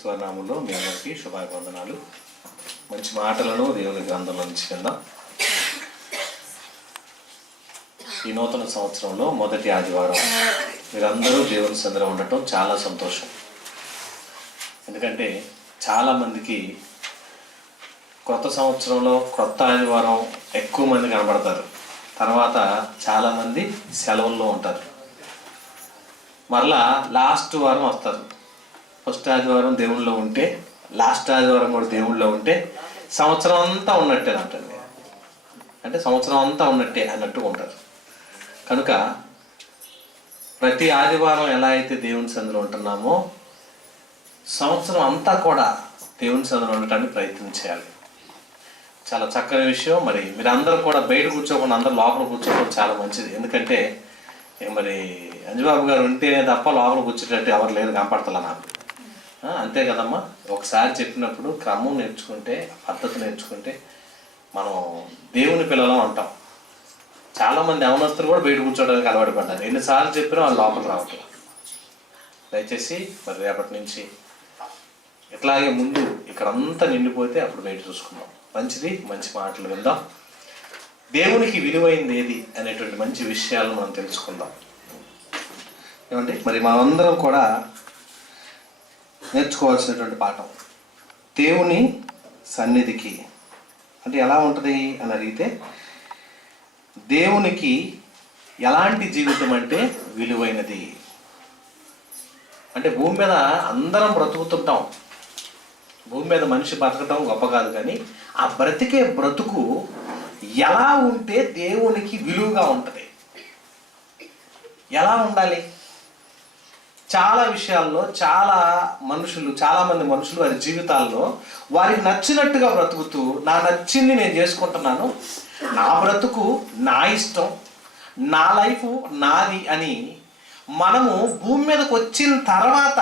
యేసుక్రీస్తు వారి నామములో మీ అందరికీ శుభాభివందనాలు. మంచి మాటలను దేవుని గ్రంథంలో నుంచి విందాం. ఈ నూతన సంవత్సరంలో మొదటి ఆదివారం మీరందరూ దేవుని సందర ఉండటం చాలా సంతోషం. ఎందుకంటే చాలామందికి కొత్త సంవత్సరంలో కొత్త ఆదివారం ఎక్కువ మంది కనబడతారు. తర్వాత చాలామంది సెలవుల్లో ఉంటారు. మరలా లాస్ట్ వారం వస్తారు. ఫస్ట్ ఆదివారం దేవుళ్ళలో ఉంటే లాస్ట్ ఆదివారం కూడా దేవుళ్ళలో ఉంటే సంవత్సరం అంతా ఉన్నట్టే అంటండి. అంటే సంవత్సరం అంతా ఉన్నట్టే అన్నట్టు ఉంటారు. కనుక ప్రతి ఆదివారం ఎలా అయితే దేవుని సన్నిధిలో ఉంటున్నామో సంవత్సరం అంతా కూడా దేవుని సన్నిధిలో ఉండటానికి ప్రయత్నం చేయాలి. చాలా చక్కని విషయం. మరి మీరందరూ కూడా బయట కూర్చోకుండా అందరూ లోపల కూర్చోవడం చాలా మంచిది. ఎందుకంటే మరి అంజబాబు గారు ఉంటేనే తప్ప లోపల కూర్చుంటే ఎవరు లేదు కనపడతలే నాకు. అంతే కదమ్మా. ఒకసారి చెప్పినప్పుడు క్రమం నేర్చుకుంటే, పద్ధతి నేర్చుకుంటే మనం దేవుని పిల్లలం అంటాం. చాలామంది అవనస్తులు కూడా బయట కూర్చోవడానికి అలవాటు పడ్డారు. ఎన్నిసార్లు చెప్పినా వాళ్ళు లోపల రావట్లేదు. దయచేసి మరి రేపటి నుంచి ఇట్లాగే ముందు ఇక్కడంతా నిండిపోతే అప్పుడు బయట చూసుకుందాం. మంచిది, మంచి మాటలు విందాం. దేవునికి విలువైంది ఏది అనేటువంటి మంచి విషయాలను మనం తెలుసుకుందాం. ఏమండి, మరి మనందరం కూడా నేర్చుకోవాల్సినటువంటి పాఠం దేవుని సన్నిధికి అంటే ఎలా ఉంటుంది అని అడిగితే, దేవునికి ఎలాంటి జీవితం అంటే విలువైనది. అంటే భూమి మీద అందరం బ్రతుకుతుంటాం. భూమి మీద మనిషి బ్రతకటం గొప్ప కాదు, కానీ ఆ బ్రతికే బ్రతుకు ఎలా ఉంటే దేవునికి విలువగా ఉంటుంది. ఎలా ఉండాలి? చాలా విషయాల్లో చాలామంది మనుషులు వారి జీవితాల్లో వారికి నచ్చినట్టుగా బ్రతుకుతూ నా నచ్చింది నేను చేసుకుంటున్నాను, నా బ్రతుకు నా ఇష్టం, నా లైఫ్ నాది అని మనము భూమి మీదకి వచ్చిన తర్వాత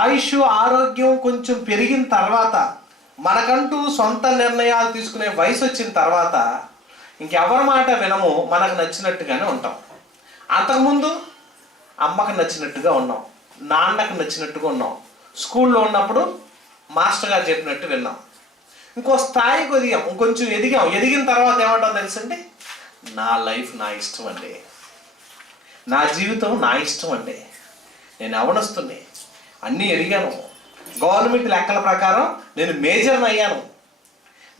ఆయుష్ ఆరోగ్యం కొంచెం పెరిగిన తర్వాత మనకంటూ సొంత నిర్ణయాలు తీసుకునే వయసు వచ్చిన తర్వాత ఇంకెవరి మాట వినము, మనకు నచ్చినట్టుగానే ఉంటాం. అంతకుముందు అమ్మకు నచ్చినట్టుగా ఉన్నాం, నాన్నకు నచ్చినట్టుగా ఉన్నాం, స్కూల్లో ఉన్నప్పుడు మాస్టర్ గారు చెప్పినట్టు విన్నాం. ఇంకో స్థాయికి ఎదిగాం, ఇంకొంచెం ఎదిగిన తర్వాత ఏమంటాం తెలుసండి? నా లైఫ్ నా ఇష్టం అండి, నా జీవితం నా ఇష్టం అండి, నేను అవనస్తుని, అన్నీ ఎదిగాను, గవర్నమెంట్ లెక్కల ప్రకారం నేను మేజర్ని అయ్యాను.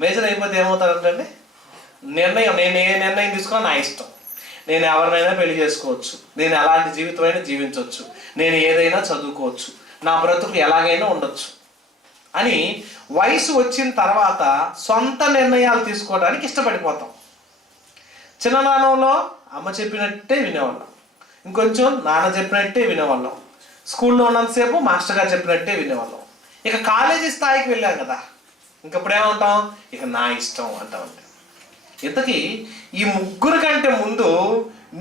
మేజర్ అయిపోతే ఏమవుతారంటే నేను ఏ నిర్ణయం తీసుకున్నా నా ఇష్టం, నేను ఎవరినైనా పెళ్లి చేసుకోవచ్చు, నేను ఎలాంటి జీవితమైనా జీవించవచ్చు, నేను ఏదైనా చదువుకోవచ్చు, నా బ్రతుకు ఎలాగైనా ఉండొచ్చు అని వయసు వచ్చిన తర్వాత సొంత నిర్ణయాలు తీసుకోవడానికి ఇష్టపడిపోతాం. చిన్ననాన్నంలో అమ్మ చెప్పినట్టే వినేవాళ్ళం, ఇంకొంచెం నాన్న చెప్పినట్టే వినేవాళ్ళం, స్కూల్లో ఉన్నంతసేపు మాస్టర్ గారు చెప్పినట్టే వినేవాళ్ళం. ఇక కాలేజీ స్థాయికి వెళ్ళాం కదా, ఇంకప్పుడు ఏమంటాం? ఇక నా ఇష్టం అంటామంటే. ఇంతకీ ఈ ముగ్గురు కంటే ముందు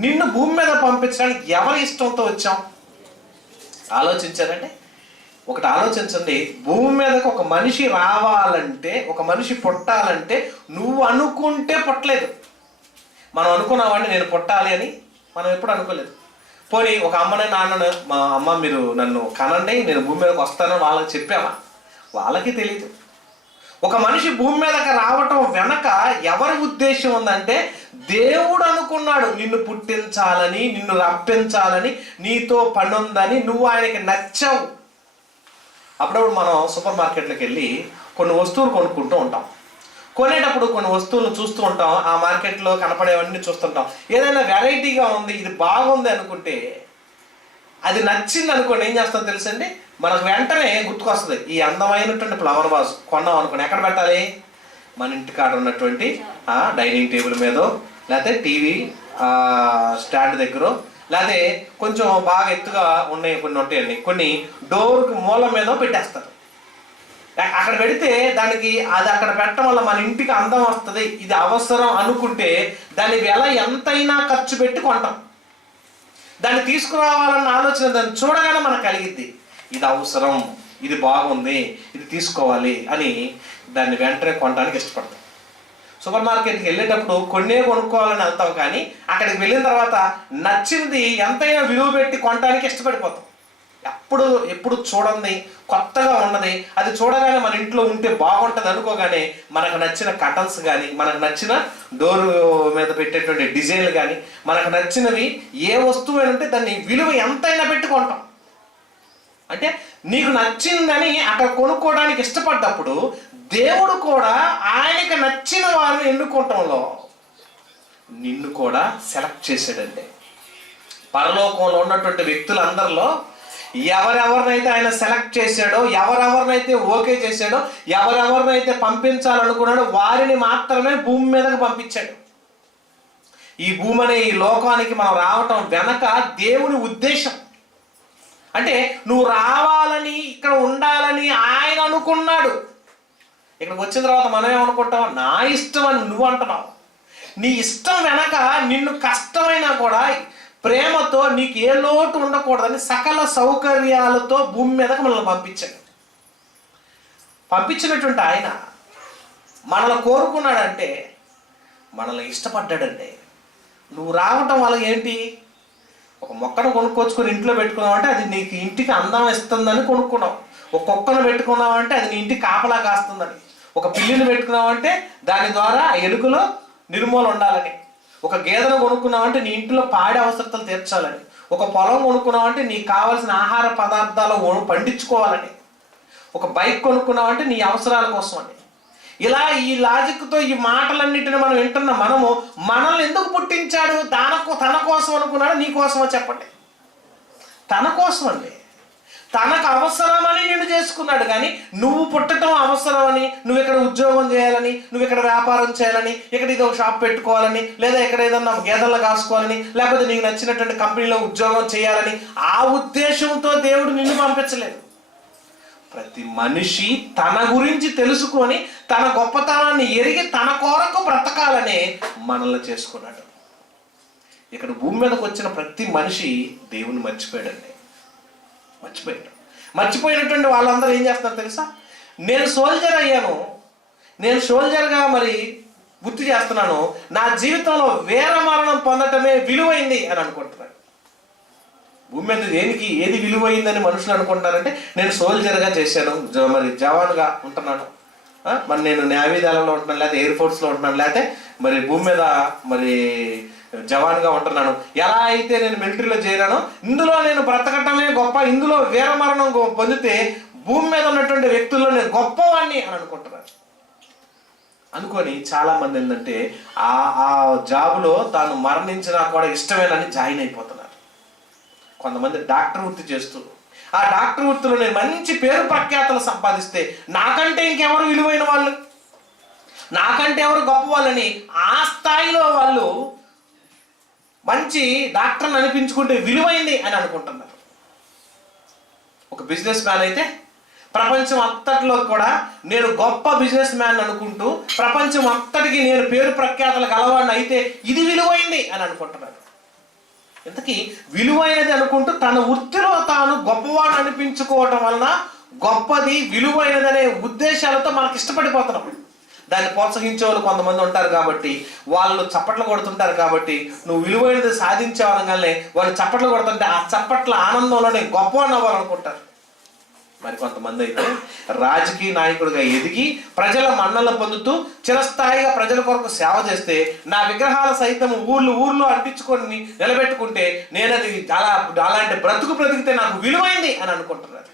నిన్ను భూమి మీద పంపించడానికి ఎవరి ఇష్టంతో వచ్చాం ఆలోచించారంటే? ఒకటి ఆలోచించండి. భూమి మీదకి ఒక మనిషి రావాలంటే, ఒక మనిషి పుట్టాలంటే నువ్వు అనుకుంటే పుట్టలేదు. మనం అనుకున్నామండి నేను పుట్టాలి అని మనం ఎప్పుడు అనుకోలేదు. పోనీ ఒక అమ్మని నాన్నను, మా అమ్మ మీరు నన్ను కనండి, నేను భూమి మీదకి వస్తానని వాళ్ళకి చెప్పామా? వాళ్ళకి తెలియదు. ఒక మనిషి భూమి మీదకి రావటం వెనక ఎవరి ఉద్దేశం ఉందంటే, దేవుడు అనుకున్నాడు నిన్ను పుట్టించాలని, నిన్ను రప్పించాలని, నీతో పని ఉందని, నువ్వు ఆయనకి నచ్చావు. అప్పుడప్పుడు మనం సూపర్ మార్కెట్లకు వెళ్ళి కొన్ని వస్తువులు కొనుక్కుంటూ ఉంటాం. కొనేటప్పుడు కొన్ని వస్తువులను చూస్తూ ఉంటాం, ఆ మార్కెట్లో కనపడేవన్నీ చూస్తుంటాం. ఏదైనా వెరైటీగా ఉంది, ఇది బాగుంది అనుకుంటే, అది నచ్చింది అనుకోండి, ఏం చేస్తాం తెలుసండి? మనకు వెంటనే గుర్తుకొస్తుంది ఈ అందమైనటువంటి ఫ్లవర్ వాజ్ కొన్నాం అనుకోండి. ఎక్కడ పెట్టాలి? మన ఇంటికాడ ఉన్నటువంటి డైనింగ్ టేబుల్ మీదో, లేకపోతే టీవీ స్టాండ్ దగ్గర, లేకపోతే కొంచెం బాగా ఎత్తుగా ఉన్నాయి కొన్ని ఉంటాయండి, కొన్ని డోర్కి మూల మీదో పెట్టేస్తారు. అక్కడ పెడితే దానికి అది అక్కడ పెట్టడం వల్ల మన ఇంటికి అందం వస్తుంది, ఇది అవసరం అనుకుంటే దాని వెల ఎంతైనా ఖర్చు పెట్టి కొంటాం. దాన్ని తీసుకురావాలన్న ఆలోచన దాన్ని చూడగానే మనకు కలిగిద్ది. ఇది అవసరం, ఇది బాగుంది, ఇది తీసుకోవాలి అని దాన్ని వెంటనే కొనడానికి ఇష్టపడతాం. సూపర్ మార్కెట్కి వెళ్ళేటప్పుడు కొన్నే కొనుక్కోవాలని వెళ్తాం, కానీ అక్కడికి వెళ్ళిన తర్వాత నచ్చింది ఎంతైనా విలువ పెట్టి కొనడానికి ఇష్టపడిపోతాం. ఎప్పుడు చూడండి, కొత్తగా ఉన్నది, అది చూడగానే మన ఇంట్లో ఉంటే బాగుంటుంది అనుకోగానే మనకు నచ్చిన కటన్స్ కానీ, మనకు నచ్చిన డోరు మీద పెట్టేటువంటి డిజైన్లు కానీ, మనకు నచ్చినవి ఏ వస్తువు అంటే దాన్ని విలువ ఎంతైనా పెట్టుకుంటాం. అంటే నీకు నచ్చిందని అక్కడ కొనుక్కోవడానికి ఇష్టపడ్డప్పుడు దేవుడు కూడా ఆయనకి నచ్చిన వారిని ఎన్నుకోవటంలో నిన్ను కూడా సెలెక్ట్ చేశాడండి. పరలోకంలో ఉన్నటువంటి వ్యక్తులందరిలో ఎవరెవరినైతే ఆయన సెలెక్ట్ చేశాడో, ఎవరెవరినైతే ఓకే చేశాడో, ఎవరెవరినైతే పంపించాలనుకున్నాడో వారిని మాత్రమే భూమి మీదకి పంపించాడు. ఈ భూమి అనే ఈ లోకానికి మనం రావటం వెనక దేవుని ఉద్దేశం. అంటే నువ్వు రావాలని, ఇక్కడ ఉండాలని ఆయన అనుకున్నాడు. ఇక్కడికి వచ్చిన తర్వాత మనం ఏమనుకుంటాం? నా ఇష్టం అని నువ్వు అంటున్నావు. నీ ఇష్టం వెనక నిన్ను కష్టమైనా కూడా ప్రేమతో, నీకు ఏ లోటు ఉండకూడదని సకల సౌకర్యాలతో భూమి మీదకి మనల్ని పంపించాడు. పంపించినటువంటి ఆయన మనల్ని కోరుకున్నాడంటే మనల్ని ఇష్టపడ్డాడండి. నువ్వు రావటం వల్ల ఏంటి? ఒక మొక్కను కొనుక్కొచ్చుకొని ఇంట్లో పెట్టుకున్నావంటే అది నీకు ఇంటికి అందం ఇస్తుందని కొనుక్కున్నావు. ఒక కుక్కను పెట్టుకున్నావంటే అది నీ ఇంటికి కాపలా కాస్తుందని. ఒక పిల్లిని పెట్టుకున్నావంటే దాని ద్వారా ఎలుకలో నిర్మూలన ఉండాలని. ఒక గేదెను కొనుక్కున్నావంటే నీ ఇంట్లో పాడి అవసరతలు తీర్చాలని. ఒక పొలం కొనుక్కున్నావంటే నీకు కావాల్సిన ఆహార పదార్థాలు పండించుకోవాలని. ఒక బైక్ కొనుక్కున్నావంటే నీ అవసరాల కోసం అని. ఇలా ఈ లాజిక్తో ఈ మాటలన్నిటిని మనం వింటున్న మనము మనల్ని ఎందుకు పుట్టించాడు? తన కోసం అనుకున్నాడు, నీ కోసమో చెప్పండి? తన కోసం అండి. తనకు అవసరమని నిన్ను చేసుకున్నాడు. కానీ నువ్వు పుట్టడం అవసరమని, నువ్వు ఇక్కడ ఉద్యోగం చేయాలని, నువ్వు ఇక్కడ వ్యాపారం చేయాలని, ఇక్కడ ఇది ఒక షాప్ పెట్టుకోవాలని, లేదా ఇక్కడ ఏదన్నా గేదెలు కాసుకోవాలని, లేకపోతే నీకు నచ్చినటువంటి కంపెనీలో ఉద్యోగం చేయాలని ఆ ఉద్దేశంతో దేవుడు నిన్ను పంపించలేదు. ప్రతి మనిషి తన గురించి తెలుసుకొని తన గొప్పతనాన్ని ఎరిగి తన కొరకు బ్రతకాలని మనల్ని చేసుకున్నాడు. ఇక్కడ భూమి మీదకి వచ్చిన ప్రతి మనిషి దేవుని మర్చిపోయాడండి. మర్చిపోయినటువంటి వాళ్ళందరూ ఏం చేస్తారు తెలుసా? నేను సోల్జర్ అయ్యాను, నేను సోల్జర్గా మరి వృత్తి చేస్తున్నాను, నా జీవితంలో వీర మరణం పొందటమే విలువైంది అని అనుకుంటున్నాడు. భూమి మీద ఏది విలువైందని మనుషులు అనుకుంటారంటే, నేను సోల్జర్గా చేశాను, మరి జవాన్గా ఉంటున్నాను, మరి నేను నేవీ దళంలో ఉంటున్నాను, లేకపోతే ఎయిర్ ఫోర్స్లో ఉంటున్నాను, లేకపోతే మరి భూమి మీద మరి జవాన్గా ఉంటున్నాను. ఎలా అయితే నేను మిలిటరీలో చేరానో ఇందులో నేను బ్రతకటమే గొప్ప, ఇందులో వీరమరణం పొందితే భూమి మీద ఉన్నటువంటి వ్యక్తుల్లో నేను గొప్పవాణ్ణి అని అనుకుంటున్నాను. అనుకొని చాలామంది ఏంటంటే ఆ జాబులో తాను మరణించినా కూడా ఇష్టమేనని జాయిన్ అయిపోతున్నారు. కొంతమంది డాక్టర్ వృత్తి చేస్తూ ఆ డాక్టర్ వృత్తిలో నేను మంచి పేరు ప్రఖ్యాతలు సంపాదిస్తే నాకంటే ఇంకెవరు విలువైన వాళ్ళు, నాకంటే ఎవరు గొప్ప వాళ్ళని ఆ స్థాయిలో వాళ్ళు మంచి డాక్టర్ని అనిపించుకుంటే విలువైంది అని అనుకుంటున్నారు. ఒక బిజినెస్ మ్యాన్ అయితే ప్రపంచం అంతట్లో కూడా నేను గొప్ప బిజినెస్ మ్యాన్ అనుకుంటూ ప్రపంచం అంతటికి నేను పేరు ప్రఖ్యాతలు గలవాడిని అయితే ఇది విలువైంది అని అనుకుంటున్నాడు. ఇంతకీ విలువైనది అనుకుంటూ తన వృత్తిలో తాను గొప్పవాడు అనిపించుకోవటం వలన గొప్పది విలువైనదనే ఉద్దేశాలతో మనకి ఇష్టపడిపోతున్నాం. దాన్ని ప్రోత్సహించే వాళ్ళు కొంతమంది ఉంటారు కాబట్టి వాళ్ళు చప్పట్లు కొడుతుంటారు. కాబట్టి నువ్వు విలువైనది సాధించావనగానే వాళ్ళు చప్పట్లు కొడుతుంటే ఆ చప్పట్ల ఆనందంలోనే గొప్పవాడిని అవ్వాలనుకుంటారు. మరి కొంతమంది అయితే రాజకీయ నాయకుడిగా ఎదిగి ప్రజల మన్నలను పొందుతూ చిరస్థాయిగా ప్రజల కొరకు సేవ చేస్తే నా విగ్రహాల సైతం ఊర్లు అంటించుకొని నిలబెట్టుకుంటే నేను అది అలాంటి బ్రతికితే నాకు విలువైంది అని అనుకుంటున్నారు.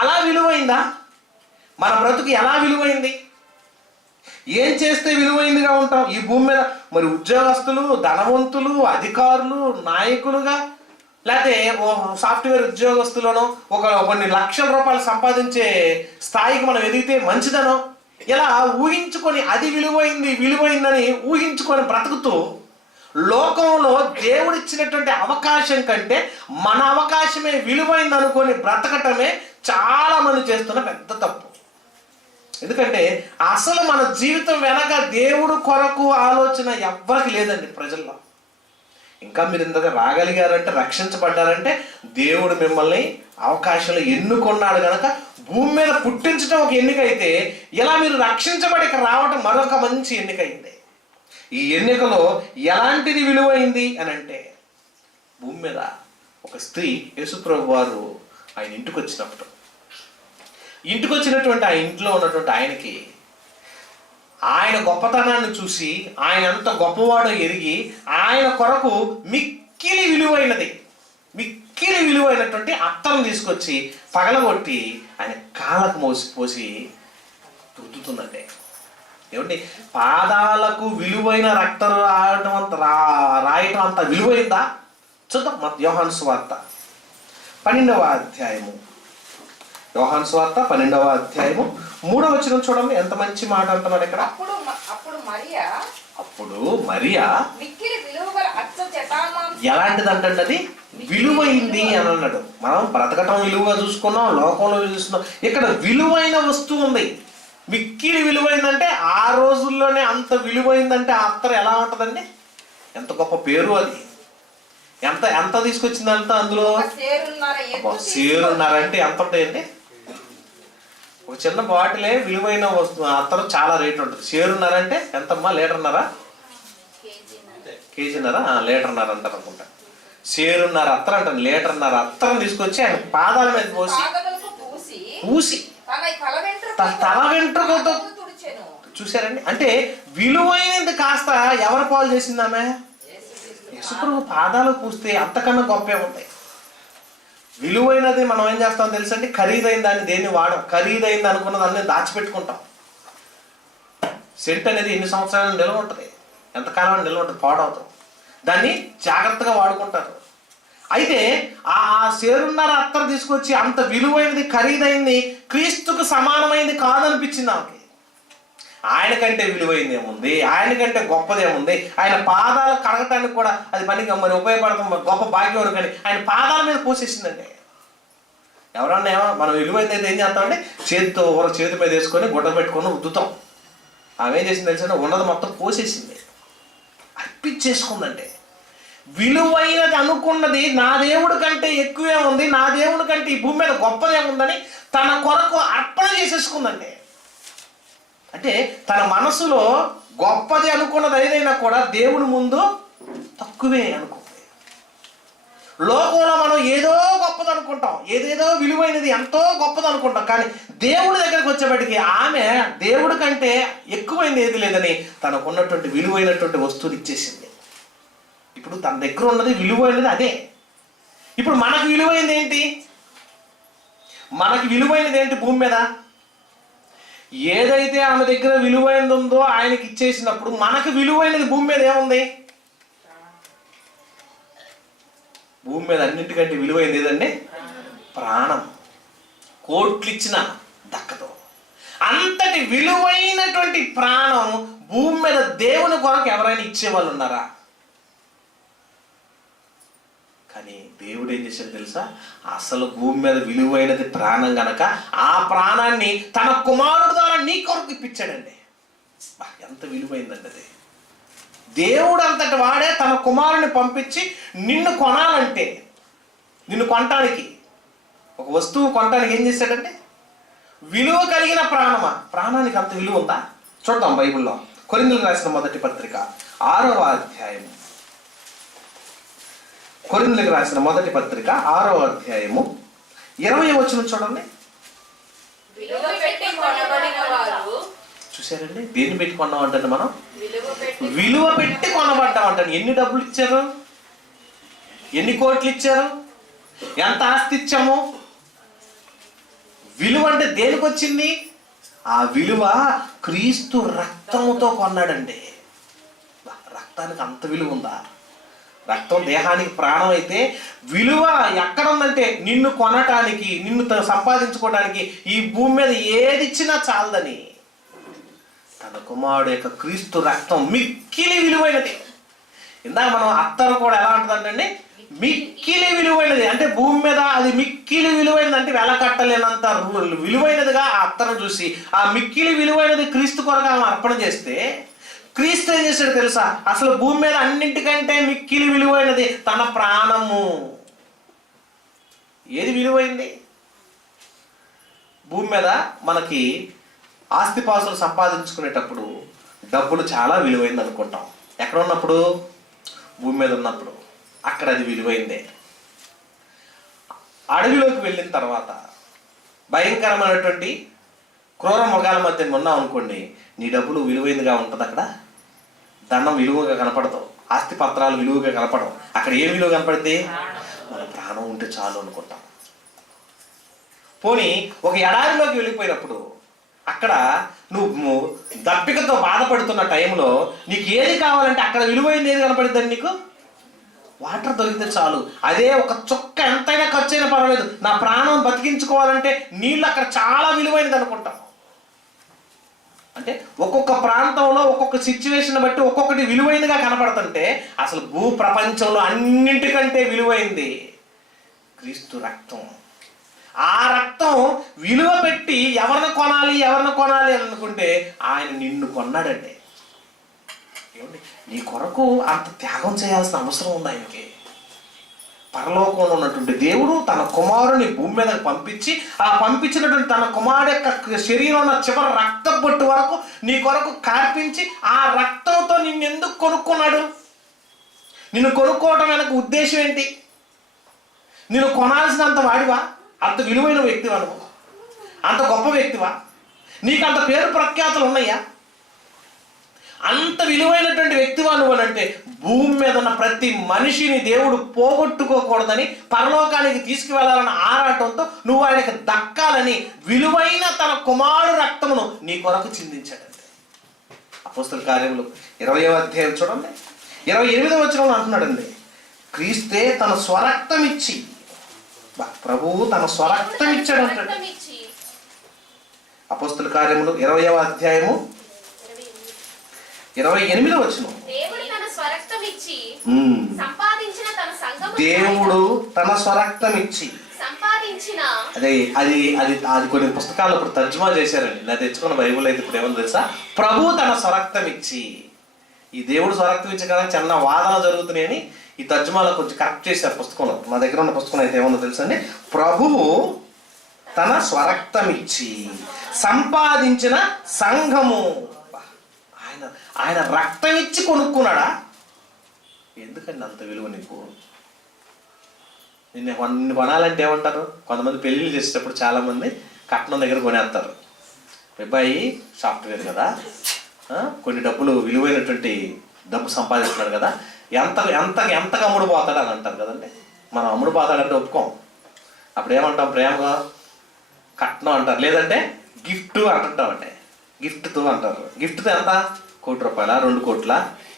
అలా విలువైందా? మన బ్రతుకు ఎలా విలువైంది? ఏం చేస్తే విలువైందిగా ఉంటాం ఈ భూమి మీద? మరి ఉద్యోగస్తులు, ధనవంతులు, అధికారులు, నాయకులుగా, లేకపోతే సాఫ్ట్వేర్ ఉద్యోగస్తులను కొన్ని లక్షల రూపాయలు సంపాదించే స్థాయికి మనం ఎదిగితే మంచిదనో ఇలా ఊహించుకొని అది విలువైందని ఊహించుకొని బ్రతుకుతూ లోకంలో దేవుడిచ్చినటువంటి అవకాశం కంటే మన అవకాశమే విలువైంది అనుకొని బ్రతకటమే చాలా మంది చేస్తున్న పెద్ద తప్పు. ఎందుకంటే అసలు మన జీవితం వెనక దేవుడు కొరకు ఆలోచన ఎవ్వరికి లేదండి ప్రజల్లో. ఇంకా మీరు ఇంతగా రాగలిగారంటే, రక్షించబడ్డారంటే దేవుడు మిమ్మల్ని అవకాశాలు ఎన్నుకున్నాడు కనుక భూమి మీద పుట్టించడం ఒక ఎన్నిక అయితే, ఇలా మీరు రక్షించబడి ఇక్కడ రావటం మరొక మంచి ఎన్నిక అయింది. ఈ ఎన్నికలో ఎలాంటిది విలువైంది అని అంటే, భూమి మీద ఒక స్త్రీ యేసుప్రభు వారు ఆయన ఇంటికి వచ్చినటువంటి ఆ ఇంట్లో ఉన్నటువంటి ఆయనకి ఆయన గొప్పతనాన్ని చూసి ఆయన ఎంత గొప్పవాడో ఎరిగి ఆయన కొరకు మిక్కిలి విలువైనటువంటి అత్తను తీసుకొచ్చి పగలగొట్టి ఆయన కాళ్ళకు పోసి రుద్దుతుందండి. ఏమండి, పాదాలకు విలువైన రక్తం రాయటం అంత విలువైందా? చూద్దాం. యోహాను సువార్త 12వ అధ్యాయము. యోహాను సువార్త 12వ అధ్యాయము 3వ వచనం చూడండి, ఎంత మంచి మాట అంటున్నాడు ఇక్కడ. అప్పుడు మరియా ఎలాంటిది అంటే అది విలువైంది అని అన్నాడు. మనం బ్రతకటం విలువగా చూసుకున్నాం, లోకంలో చూస్తున్నాం. ఇక్కడ విలువైన వస్తువు ఉంది. మిక్కిలి విలువైందంటే ఆ రోజుల్లోనే అంత విలువైందంటే ఆ అత్తరు ఎలా ఉంటుందండి? ఎంత గొప్ప పేరు అది. ఎంత తీసుకొచ్చిందంట అందులో? సేరున్నారంటే ఎంత ఉంటాయండి? ఒక చిన్న బాటిలే విలువైన వస్తువు, అత్తరు చాలా రేటు ఉంటుంది. సేరున్నారంటే ఎంతమ్మా? లీటర్న్నరా? కేజీన్నర? లీటర్న్నర అంటారు అనుకుంటా. సేరున్నర అత్తర అంటారు. లీటర్న్నర అత్తరం తీసుకొచ్చి ఆయన పాదాల మీద పూసి తల వెంట్రుకతో చూశారండి. అంటే విలువైనది కాస్త ఎవరి పాలు చేసింది ఆమె? యేసుప్రభు పాదాలు పూస్తే అంతకన్నా గొప్పే ఉంటాయి. విలువైనది మనం ఏం చేస్తాం తెలుసండి? ఖరీదైన దాన్ని దేన్ని వాడం. ఖరీదైంది అనుకున్న దాన్ని దాచిపెట్టుకుంటాం. సెంట్ అనేది ఎన్ని సంవత్సరాలు నిల్వ ఉంటుంది, ఎంతకాలం నిల్వ ఉంటుంది, పాడవుతాం. దాన్ని జాగ్రత్తగా వాడుకుంటారు. అయితే ఆ సేరున్నర అత్తరు తీసుకొచ్చి అంత విలువైనది, ఖరీదైంది, క్రీస్తుకు సమానమైంది కాదనిపించింది ఆమెకి. ఆయనకంటే విలువైంది ఏముంది, ఆయనకంటే గొప్పది ఏముంది? ఆయన పాదాలు కడగటానికి కూడా అది పనికి మరి ఉపయోగపడతాం, గొప్ప భాగ్యం. కానీ ఆయన పాదాల మీద పోసేసిందండి. ఎవరన్నా మనం విలువైంది అయితే ఏం చేస్తామంటే చేతి మీద వేసుకొని గుడ్డ పెట్టుకొని ఉద్దుతాం. ఆమె ఏం చేసింది తెలుసంటే ఉన్నది మొత్తం పోసేసింది, అర్పించేసుకుందంటే. విలువైనది అనుకున్నది నా దేవుడి కంటే ఎక్కువే ఉంది, నా దేవుడి కంటే ఈ భూమి మీద గొప్పదేముందని తన కొరకు అర్పణ చేసేసుకుందండి. అంటే తన మనసులో గొప్పది అనుకున్నది ఏదైనా కూడా దేవుని ముందు తక్కువే అనుకుంది. లోకంలో మనం ఏదో గొప్పది అనుకుంటాం, ఏదేదో విలువైనది ఎంతో గొప్పది అనుకుంటాం. కానీ దేవుడి దగ్గరికి వచ్చేప్పటికి ఆమె దేవుడి కంటే ఎక్కువైంది ఏది లేదని తనకున్నటువంటి విలువైనటువంటి వస్తువులు ఇచ్చేసింది. ఇప్పుడు తన దగ్గర ఉన్నది విలువైనది అదే. ఇప్పుడు మనకు విలువైనది ఏంటి? భూమి మీద ఏదైతే ఆమె దగ్గర విలువైనది ఉందో ఆయనకి ఇచ్చేసినప్పుడు మనకు విలువైనది భూమి మీద ఏముంది? భూమి మీద అన్నింటికంటే విలువైనది ఏదండి? ప్రాణం. కోట్లు ఇచ్చిన దక్కదు. అంతటి విలువైనటువంటి ప్రాణం భూమి మీద దేవుని కొరకు ఎవరైనా ఇచ్చేవాళ్ళు ఉన్నారా? కానీ దేవుడు ఏం చేశాడు తెలుసా? అసలు భూమి మీద విలువైనది ప్రాణం గనక ఆ ప్రాణాన్ని తన కుమారుడు ద్వారా నీ కొరకు ఇప్పించాడండి. ఎంత విలువైందండి అది. దేవుడు అంతటి వాడే తన కుమారుని పంపించి నిన్ను కొనాలంటే, నిన్ను కొనటానికి, ఒక వస్తువు కొనటానికి ఏం చేశాడంటే విలువ కలిగిన ప్రాణమా? ప్రాణానికి అంత విలువ ఉందా? చూద్దాం బైబిల్లో. కొరింథీయులకు రాసిన మొదటి పత్రిక 6వ అధ్యాయము. కొరింథీయులకు రాసిన మొదటి పత్రిక 6వ అధ్యాయము 20వ వచనం చూడండి. చూసారండి, దేన్ని పెట్టి కొన్నాం అంటే మనం విలువ పెట్టి కొనబడ్డాం అంటే. ఎన్ని డబ్బులు ఇచ్చారు? ఎన్ని కోట్లు ఇచ్చారు? ఎంత ఆస్తి ఇచ్చాము? విలువ అంటే దేనికి వచ్చింది? ఆ విలువ క్రీస్తు రక్తముతో కొన్నాడండి. రక్తానికి అంత విలువ ఉందా? రక్తం దేహానికి ప్రాణం అయితే విలువ ఎక్కడ ఉందంటే నిన్ను కొనటానికి, నిన్ను సంపాదించుకోవడానికి ఈ భూమి మీద ఏది ఇచ్చినా చాలదని తన కుమారుడు యొక్క క్రీస్తు రక్తం మిక్కిలి విలువైనది. ఇందాక మనం అత్తరు కూడా ఎలా ఉంటుందంటే మిక్కిలి విలువైనది. అంటే భూమి మీద అది మిక్కిలి విలువైనది అంటే వెలకట్టలేనంత విలువైనదిగా ఆ అత్తను చూసి ఆ మిక్కిలి విలువైనది క్రీస్తు కొరకు ఆమె అర్పణ చేస్తే క్రీస్తు ఏం చేశాడు తెలుసా? అసలు భూమి మీద అన్నింటికంటే మిక్కిలి విలువైనది తన ప్రాణము. ఏది విలువైంది? భూమి మీద మనకి ఆస్తిపాస్తులు సంపాదించుకునేటప్పుడు డబ్బులు చాలా విలువైంది అనుకుంటాం. ఎక్కడ ఉన్నప్పుడు? భూమి మీద ఉన్నప్పుడు. అక్కడ అది విలువైందే. అడవిలోకి వెళ్ళిన తర్వాత భయంకరమైనటువంటి క్రూర మృగాల మధ్య ఉన్నాం అనుకోండి, నీ డబ్బులు విలువైనదిగా ఉంటుంది. అక్కడ దండం విలువగా కనపడతావు, ఆస్తి పత్రాలు విలువగా కనపడవు. అక్కడ ఏం విలువ కనపడితే మన ప్రాణం ఉంటే చాలు అనుకుంటాం. పోనీ ఒక ఎడారిలోకి వెళ్ళిపోయినప్పుడు అక్కడ నువ్వు దప్పికతో బాధపడుతున్న టైంలో నీకు ఏది కావాలంటే అక్కడ విలువైంది ఏది కనపడుతుంది నీకు? వాటర్ దొరికితే చాలు. అదే ఒక చుక్క ఎంతైనా ఖర్చు అయినా పర్వాలేదు, నా ప్రాణం బతికించుకోవాలంటే నీళ్ళు అక్కడ చాలా విలువైనది అనుకుంటాం. అంటే ఒక్కొక్క ప్రాంతంలో ఒక్కొక్క సిచ్యువేషన్ బట్టి ఒక్కొక్కటి విలువైనదిగా కనపడుతుంటే అసలు భూ ప్రపంచంలో అన్నింటికంటే విలువైంది క్రీస్తు రక్తం. ఆ రక్తం విలువ పెట్టి ఎవరిని కొనాలి అని అనుకుంటే ఆయన నిన్ను కొన్నాడండి. ఏమండి, నీ కొరకు అంత త్యాగం చేయాల్సిన అవసరం ఉంది ఆయనకి. పరలోకంలో ఉన్నటువంటి దేవుడు తన కుమారుని భూమి మీదకి పంపించి, ఆ పంపించినటువంటి తన కుమారుడు యొక్క శరీరంలో ఉన్న చివరి రక్త బొట్టు వరకు నీ కొరకు కార్పించి ఆ రక్తంతో నిన్ను ఎందుకు కొనుక్కున్నాడు? నిన్ను కొనుక్కోవటం వెనక ఉద్దేశం ఏంటి? నిన్ను కొనాల్సినంత వాడివా? అంత విలువైన వ్యక్తివా నువ్వు? అంత గొప్ప వ్యక్తివా? నీకు అంత పేరు ప్రఖ్యాతులు ఉన్నాయా? అంత విలువైనటువంటి వ్యక్తివా నువ్వు అని అంటే భూమి మీద ఉన్న ప్రతి మనిషిని దేవుడు పోగొట్టుకోకూడదని పరలోకానికి తీసుకువెళ్ళాలన్న ఆరాటంతో నువ్వు ఆయనకు దక్కాలని విలువైన తన కుమారుడు రక్తమును నీ కొరకు చిందించాడండి. అపోస్తల కార్యములు 20వ అధ్యాయం చూడండి, 28వ వచనంలో అంటున్నాడండి, క్రీస్తే తన స్వరక్తం ఇచ్చి, ప్రభువు తన స్వరక్తం ఇచ్చాడు అంటాడు. అపోస్తల కార్యములు 20వ అధ్యాయము 28వ వచనం, దేవుడు తన స్వరక్తం ఇచ్చి సంపాదించిన అది కొన్ని పుస్తకాలు ఇప్పుడు తర్జుమా చేశారండి. నా తెచ్చుకున్న బైబుల్ అయితే ఇప్పుడు ఏమన్నా తెలుసా? ప్రభు తన స్వరక్తం ఇచ్చి. ఈ దేవుడు స్వరక్తం ఇచ్చే కదా చిన్న వాదన జరుగుతున్నాయని ఈ తర్జుమాలో కొంచెం కరెక్ట్ చేశారు పుస్తకంలో. మా దగ్గర ఉన్న పుస్తకం అయితే ఏమన్నా తెలుసా అండి? ప్రభువు తన స్వరక్తం ఇచ్చి సంపాదించిన సంఘము. ఆయన రక్తం ఇచ్చి కొనుక్కున్నాడా? ఎందుకండి అంత విలువ నీకు? నిన్ను కొనాలంటే ఏమంటారు? కొంతమంది పెళ్ళిళ్ళు చేసేటప్పుడు చాలామంది కట్నం దగ్గర కొనేస్తారు. అబ్బాయి సాఫ్ట్వేర్ కదా, కొన్ని డబ్బులు విలువైనటువంటి డబ్బు సంపాదిస్తున్నాడు కదా, ఎంతగా అమ్ముడు పోతాడు అని అంటారు కదండి. మనం అమ్ముడు పోతాడంటే ఒప్పుకోం. అప్పుడు ఏమంటాం? ప్రేమగా కట్నం అంటారు, లేదంటే గిఫ్ట్ అంటుంటాం. అంటే గిఫ్ట్తో అంటారు. గిఫ్ట్తో ఎంత? 1 కోటి రూపాయల, 2 కోట్ల,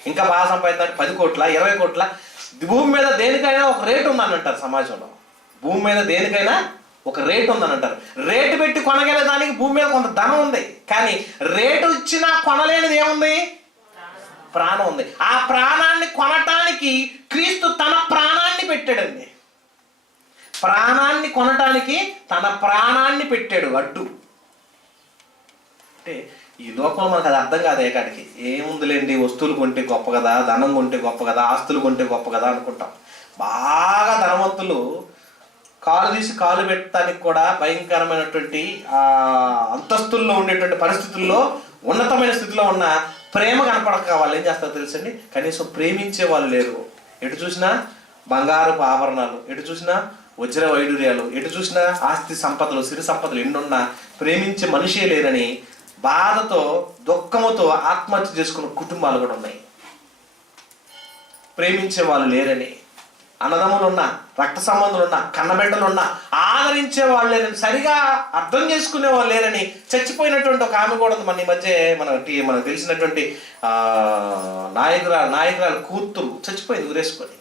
ఇంకా బాగా సంపాదించాలి 10 కోట్ల, 20 కోట్ల. భూమి మీద దేనికైనా ఒక రేటు ఉందని అంటారు సమాజంలో. భూమి మీద దేనికైనా ఒక రేటు ఉందని అంటారు. రేటు పెట్టి కొనగలేదానికి భూమి మీద కొంత ధనం ఉంది, కానీ రేటు ఇచ్చినా కొనలేనిది ఏముంది? ప్రాణం ఉంది. ఆ ప్రాణాన్ని కొనటానికి క్రీస్తు తన ప్రాణాన్ని పెట్టాడండి. ప్రాణాన్ని కొనటానికి తన ప్రాణాన్ని పెట్టాడు అడ్డు. అంటే ఈ లోకంలో మనకు అది అర్థం కాదు. ఏకాడికి ఏముందిలేండి, వస్తువులు కొంటే గొప్ప కదా, ధనం కొంటే గొప్ప కదా, ఆస్తులు కొంటే గొప్ప కదా అనుకుంటాం. బాగా ధనవంతులు కాలు తీసి కాలు పెట్టడానికి కూడా భయంకరమైనటువంటి అంతస్తుల్లో ఉండేటువంటి పరిస్థితుల్లో ఉన్నతమైన స్థితిలో ఉన్న ప్రేమ కనపడక వాళ్ళు ఏం చేస్తారో తెలుసండి? కనీసం ప్రేమించే వాళ్ళు లేరు. ఎటు చూసినా బంగారపు ఆభరణాలు, ఎటు చూసినా వజ్ర వైడూర్యాలు, ఎటు చూసినా ఆస్తి సంపదలు, సిరి సంపదలు ఎన్నున్నా ప్రేమించే మనిషే లేరని బాధతో దుఃఖముతో ఆత్మహత్య చేసుకున్న కుటుంబాలు కూడా ఉన్నాయి. ప్రేమించే వాళ్ళు లేరని, అన్నదమ్ములున్నా, రక్త సంబంధులున్నా, కన్నబిడ్డలున్నా ఆదరించే వాళ్ళు లేరని, సరిగా అర్థం చేసుకునే వాళ్ళు లేరని చచ్చిపోయినటువంటి ఒక ఆమె కూడా మన ఈ మధ్య మనకు తెలిసినటువంటి నాయకురాలు కూతురు చచ్చిపోయింది ఊరేసుకొని.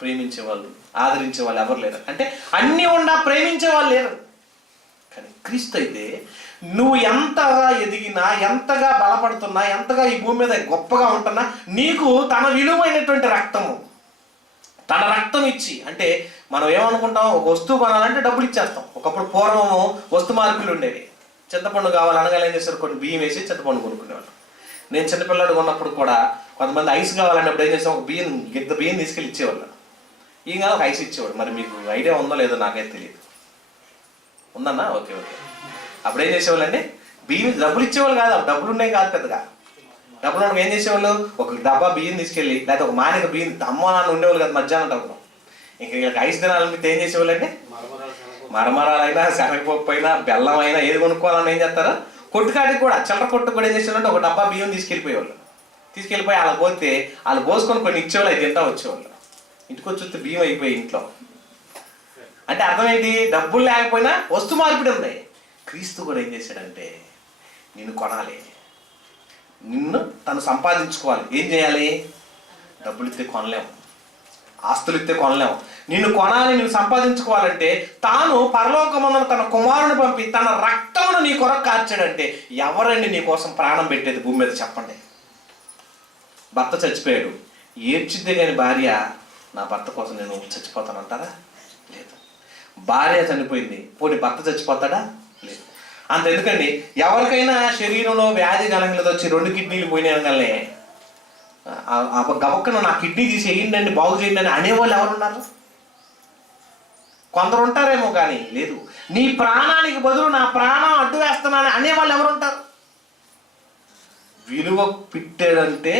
ప్రేమించే వాళ్ళు, ఆదరించే వాళ్ళు ఎవరు లేరు. అంటే అన్నీ ఉన్నా ప్రేమించే వాళ్ళు లేరు. కానీ క్రీస్తు అయితే నువ్వు ఎంతగా ఎదిగినా, ఎంతగా బలపడుతున్నా, ఎంతగా ఈ భూమి మీద గొప్పగా ఉంటున్నా నీకు తన విలువైనటువంటి రక్తము, తన రక్తం ఇచ్చి. అంటే మనం ఏమనుకుంటాం? ఒక వస్తువు కొనాలంటే డబ్బులు ఇచ్చేస్తాం. ఒకప్పుడు పూర్వము వస్తు మార్పులు ఉండేవి. చింతపండు కావాలి అనగానే ఏం చేస్తారు? కొన్ని బియ్యం వేసి చింతపండు కొనుక్కునేవాళ్ళు. నేను చిన్నపిల్లడు ఉన్నప్పుడు కూడా కొంతమంది ఐస్ కావాలన్నప్పుడు ఏం చేస్తాం? ఒక బియ్యం తీసుకెళ్ళి ఇచ్చేవాళ్ళు. ఇంకా ఒక ఐస్ ఇచ్చేవాడు. మరి మీకు ఐడియా ఉందో లేదో నాకైతే తెలియదు. ఉందన్నా? ఓకే. అప్పుడు ఏం చేసేవాళ్ళండి? బియ్యం డబ్బులు ఇచ్చేవాళ్ళు కాదు, డబ్బులు ఉన్నాయి కాదు పెద్దగా. డబ్బులు ఏం చేసేవాళ్ళు? ఒక డబ్బా బియ్యం తీసుకెళ్ళి, లేకపోతే ఒక మానిక బియ్యం, అమ్మ నాన్న ఉండేవాళ్ళు కదా మధ్యాహ్నం డబ్బులు. ఇంకా వీళ్ళకి ఐస్ తినాలనిపిస్తే ఏం చేసేవాళ్ళు అండి? మరమరాలైనా శనగపప్పు అయినా బెల్లం అయినా ఏది కొనుక్కోవాలని ఏం చేస్తారు, కొట్టుకాడికి కూడా చిల్లర కొట్టు కూడా ఏం చేసేవాళ్ళు, ఒక డబ్బా బియ్యం తీసుకెళ్ళిపోయేవాళ్ళు. తీసుకెళ్ళిపోయి వాళ్ళకి పోతే వాళ్ళు పోసుకొని కొన్ని ఇచ్చేవాళ్ళు, అవి తింటా వచ్చేవాళ్ళు. ఇంటికి వచ్చి వస్తే బియ్యం అయిపోయి ఇంట్లో. అంటే అర్థం ఏంటి, డబ్బులు లేకపోయినా వస్తు మార్పిడి ఉంది. క్రీస్తు కూడా ఏం చేశాడంటే నిన్ను కొనాలి, నిన్ను తను సంపాదించుకోవాలి. ఏం చేయాలి, డబ్బులు ఇస్తే కొనలేము, ఆస్తులు ఇస్తే కొనలేము. నిన్ను కొనాలి, నిన్ను సంపాదించుకోవాలంటే తాను పరలోకమందున తన కుమారుని పంపి తన రక్తమును నీ కొరకు కార్చాడంటే ఎవరండి నీ కోసం ప్రాణం పెట్టేది భూమి మీద చెప్పండి. భర్త చచ్చిపోయాడు, ఏడ్చిద్దే కానీ భార్య నా భర్త కోసం నేను చచ్చిపోతానంటారా? లేదు. భార్య చనిపోయింది, పోనీ భర్త చచ్చిపోతాడా? లేదు. అంత ఎందుకండి, ఎవరికైనా శరీరంలో వ్యాధి గలంగిలతో వచ్చి 2 కిడ్నీలు పోయినాయనగానే గబక్కన నా కిడ్నీ తీసి వేయండి, బాగు చేయండి అని అనేవాళ్ళు ఎవరున్నారు? కొందరు ఉంటారేమో, కానీ లేదు. నీ ప్రాణానికి బదులు నా ప్రాణం అడ్డు వేస్తున్నానని అనేవాళ్ళు ఎవరుంటారు? విలువ పెట్టాడంటే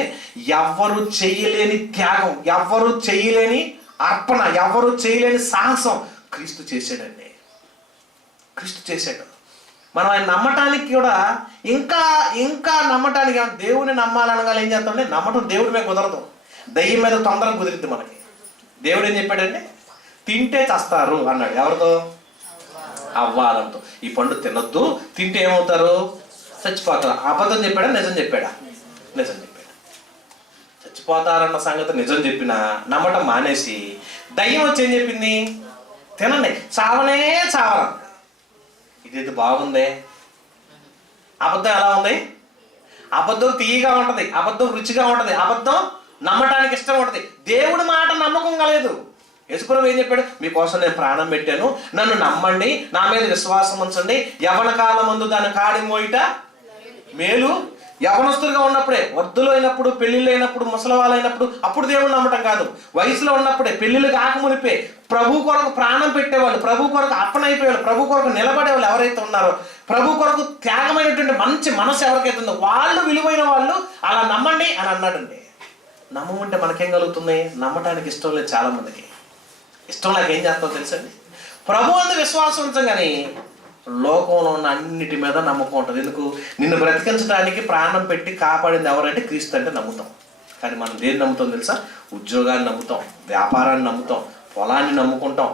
ఎవరు చేయలేని త్యాగం, ఎవరు చేయలేని అర్పణ, ఎవరు చేయలేని సాహసం క్రీస్తు చేశాడండి. క్రీస్తు చేశాడు. మనం ఆయన నమ్మటానికి కూడా ఇంకా ఇంకా నమ్మటానికి, దేవుని నమ్మాలనగా ఏం చేస్తామంటే నమ్మటం దేవుడి మీద కుదరదు, దయ్యం మీద తొందరగా కుదిరిద్ది మనకి. దేవుడు ఏం చెప్పాడంటే తింటే చస్తారు అన్నాడు. ఎవరితో? అవ్వాలంతో. ఈ పండు తినొద్దు, తింటే ఏమవుతారు, చచ్చిపోతారు. అబద్ధం చెప్పాడా, నిజం చెప్పాడా? నిజం చెప్పాడు. చచ్చిపోతారన్న సంగతి నిజం చెప్పినా నమ్మటం మానేసి దయ్యం వచ్చి ఏం చెప్పింది, తినండి, చావనే చావాలి. ఇదేది బాగుంది. అబద్ధం ఎలా ఉంది? అబద్ధం తీయగా ఉంటుంది, అబద్ధం రుచిగా ఉంటుంది, అబద్ధం నమ్మటానికి ఇష్టం ఉంటుంది. దేవుడి మాట నమ్మకం కలదు. యేసుప్రభువు ఏం చెప్పాడు, మీకోసం నేను ప్రాణం పెట్టాను, నన్ను నమ్మండి, నా మీద విశ్వాసం ఉంచండి. యవ్వన కాలం ముందు దాన్ని కాడి మోయిట మేలు. యవనస్తులుగా ఉన్నప్పుడే, వృద్ధులు అయినప్పుడు, పెళ్లిళ్ళు అయినప్పుడు, ముసలి వాళ్ళు అయినప్పుడు అప్పుడు దేవుడు నమ్మటం కాదు. వయసులో ఉన్నప్పుడే, పెళ్లిళ్ళు కాకమునిపే ప్రభు కొరకు ప్రాణం పెట్టేవాళ్ళు, ప్రభు కొరకు అప్పనైపోయేవాళ్ళు, ప్రభు కొరకు నిలబడేవాళ్ళు ఎవరైతే ఉన్నారో, ప్రభు కొరకు త్యాగమైనటువంటి మంచి మనసు ఎవరికైతే ఉందో వాళ్ళు విలువైన వాళ్ళు అలా నమ్మండి అని అన్నాడండి. నమ్మమంటే మనకేం కలుగుతుంది? నమ్మటానికి ఇష్టం లేదు చాలా మందికి. ఇష్టం లేక ఏం చేస్తావు తెలుసండి, ప్రభు అందు విశ్వాసం ఉంచగానే లోకంలో ఉన్న అన్నిటి మీద నమ్మకం ఉంటుంది. ఎందుకు? నిన్ను బ్రతికించడానికి ప్రాణం పెట్టి కాపాడింది ఎవరంటే క్రీస్తు అంటే నమ్ముతాం. కానీ మనం దేన్ని నమ్ముతాం తెలుసా? ఉద్యోగాన్ని నమ్ముతాం, వ్యాపారాన్ని నమ్ముతాం, పొలాన్ని నమ్ముకుంటాం,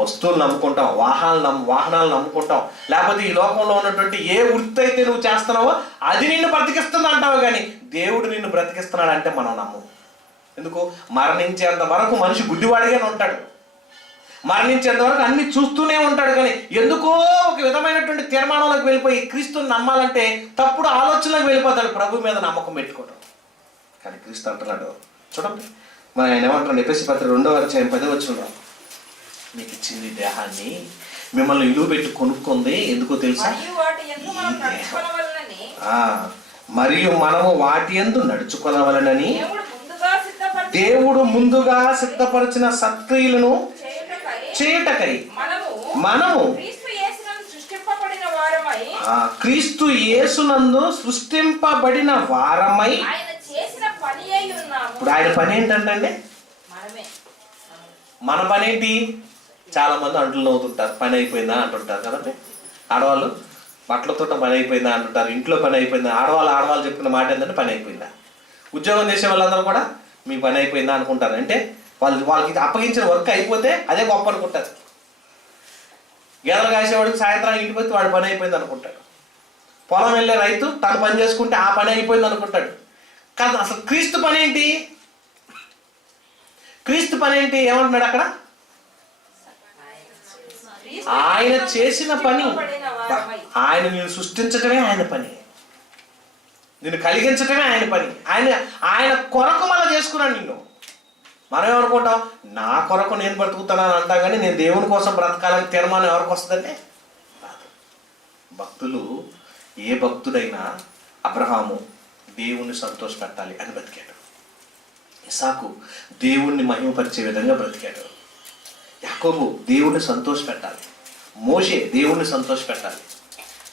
వస్తువులు నమ్ముకుంటాం, వాహనాలు నమ్ముకుంటాం. లేకపోతే ఈ లోకంలో ఉన్నటువంటి ఏ వృత్తి అయితే నువ్వు చేస్తున్నావో అది నిన్ను బ్రతికిస్తుంది అంటావు. కానీ దేవుడు నిన్ను బ్రతికిస్తున్నాడు అంటే మనం నమ్మము. ఎందుకు? మరణించేంత వరకు మనిషి గుడ్డివాడిగానే ఉంటాడు, మరణించేంత వరకు అన్ని చూస్తూనే ఉంటాడు. కానీ ఎందుకో ఒక విధమైనటువంటి తీర్మానంలోకి వెళ్ళిపోయి క్రీస్తుని నమ్మాలంటే తప్పుడు ఆలోచనలకు వెళ్ళిపోతాడు, ప్రభు మీద నమ్మకం పెట్టుకోవడం. కానీ క్రీస్తు అంటున్నాడు, చూడండి మరి ఆయన ఏమంటాడు, ఎఫెసీ పత్రిక 2:10 మీకు ఇచ్చింది దేహాన్ని మిమ్మల్ని విలువ పెట్టి కొనుక్కుంది, ఎందుకో తెలుసా? మరియు మనము వాటి యందు నడుచుకొనవలెనని దేవుడు ముందుగా సిద్ధపరిచిన సత్క్రియలను చేయుటకై మనము క్రీస్తు యేసునందు సృష్టింపబడిన వారమై. ఇప్పుడు ఆయన పని ఏంటంటే, మన పని ఏంటి? చాలా మంది అంట్లు నవ్వుతుంటారు, పని అయిపోయిందా అంటుంటారు కదండి. ఆడవాళ్ళు బట్టలతో పని అయిపోయిందా అంటుంటారు, ఇంట్లో పని అయిపోయిందా. ఆడవాళ్ళు చెప్పుకున్న మాట ఏంటంటే పని అయిపోయిందా. ఉద్యోగం చేసే వాళ్ళందరూ కూడా మీ పని అయిపోయిందా అనుకుంటారు. అంటే వాళ్ళకి అప్పగించిన వర్క్ అయిపోతే అదే గొప్ప అనుకుంటారు. గేదెలు కాసేవాడికి సాయంత్రానికి ఇంటికి పోతే వాడి పని అయిపోయింది అనుకుంటాడు. పొలం వెళ్ళే రైతు తను పని చేసుకుంటే ఆ పని అయిపోయింది అనుకుంటాడు. కాదు, అసలు క్రీస్తు పని ఏంటి? క్రీస్తు పని ఏంటి? ఏమంటున్నాడు అక్కడ? ఆయన చేసిన పని, ఆయన నిన్ను సృష్టించటమే ఆయన పని, నిన్ను కలిగించటమే ఆయన పని. ఆయన కొరకు మళ్ళీ చేసుకున్నాను నిన్ను. మనం ఏమనుకుంటాం, నా కొరకు నేను బ్రతుకుతున్నాను అంటాం, కానీ నేను దేవుని కోసం బ్రతకాలని తీర్మానం ఎవరికి వస్తుందంటే రాదు. భక్తులు, ఏ భక్తుడైనా అబ్రహాము దేవుణ్ణి సంతోషపెట్టాలి అని బ్రతికాడు. ఇసాకు దేవుణ్ణి మహిమపరిచే విధంగా బ్రతికాడు. యాకోబు దేవుణ్ణి సంతోషపెట్టాలి, మోషే దేవుణ్ణి సంతోషపెట్టాలి,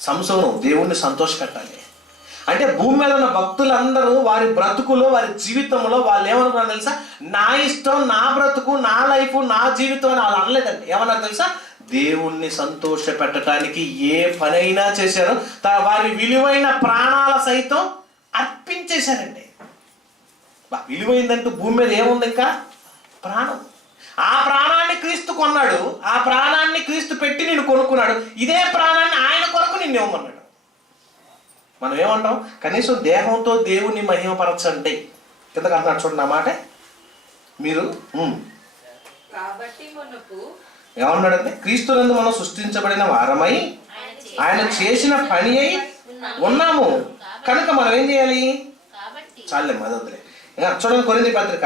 సంసోను దేవుణ్ణి సంతోషపెట్టాలి. అంటే భూమి మీద ఉన్న భక్తులందరూ వారి బ్రతుకులో, వారి జీవితంలో వాళ్ళు ఏమనుకున్నారు తెలుసా? నా ఇష్టం, నా బ్రతుకు, నా లైఫ్, నా జీవితం అని వాళ్ళు అనలేదండి. ఏమన్నారు తెలుసా? దేవుణ్ణి సంతోష పెట్టడానికి ఏ పనైనా చేశారో, వారి విలువైన ప్రాణాల సైతం అర్పించేశారండి. విలువైందంటూ భూమి మీద ఏముంది? ఇంకా ప్రాణం. ఆ ప్రాణాన్ని క్రీస్తు కొన్నాడు, ఆ ప్రాణాన్ని క్రీస్తు పెట్టి నిన్ను కొనుక్కున్నాడు. ఇదే ప్రాణాన్ని ఆయన కొరకు నిన్ను ఇవ్వమన్నాడు. మనం ఏమంటాం? కనీసం దేహంతో దేవుణ్ణి మహిమపరచండి. కిందకు అంటున్నాడు చూడండి ఆ మాట. మీరు ఏమన్నాడంటే, క్రీస్తునందు మనం సృష్టించబడిన వారమై ఆయన చేసిన పని అయి ఉన్నాము కనుక మనం ఏం చేయాలి? చాలే మదొద్దులే. ఇంకా చూడండి కొరింథీ పత్రిక,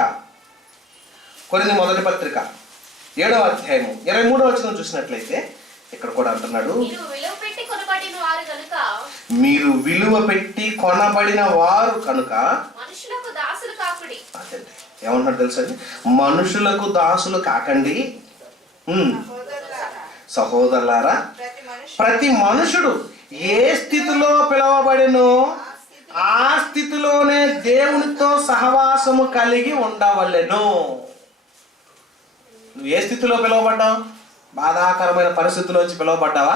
కొరింథీ మొదటి పత్రిక 7వ అధ్యాయము 23వ వచనం చూసినట్లయితే ఇక్కడ కూడా అంటున్నాడు, మీరు విలువ పెట్టి కొనబడిన వారు కనుక. అదండి ఏమన్నాడు తెలుసండి? మనుషులకు దాసులు కాకండి. సహోదరులారా, ప్రతి మనుషుడు ఏ స్థితిలో పిలువబడినో ఆ స్థితిలోనే దేవునితో సహవాసము కలిగి ఉండవలెను. నువ్వు ఏ స్థితిలో పిలువబడ్డావు? బాధాకరమైన పరిస్థితిలోంచి పిలువబడ్డావా?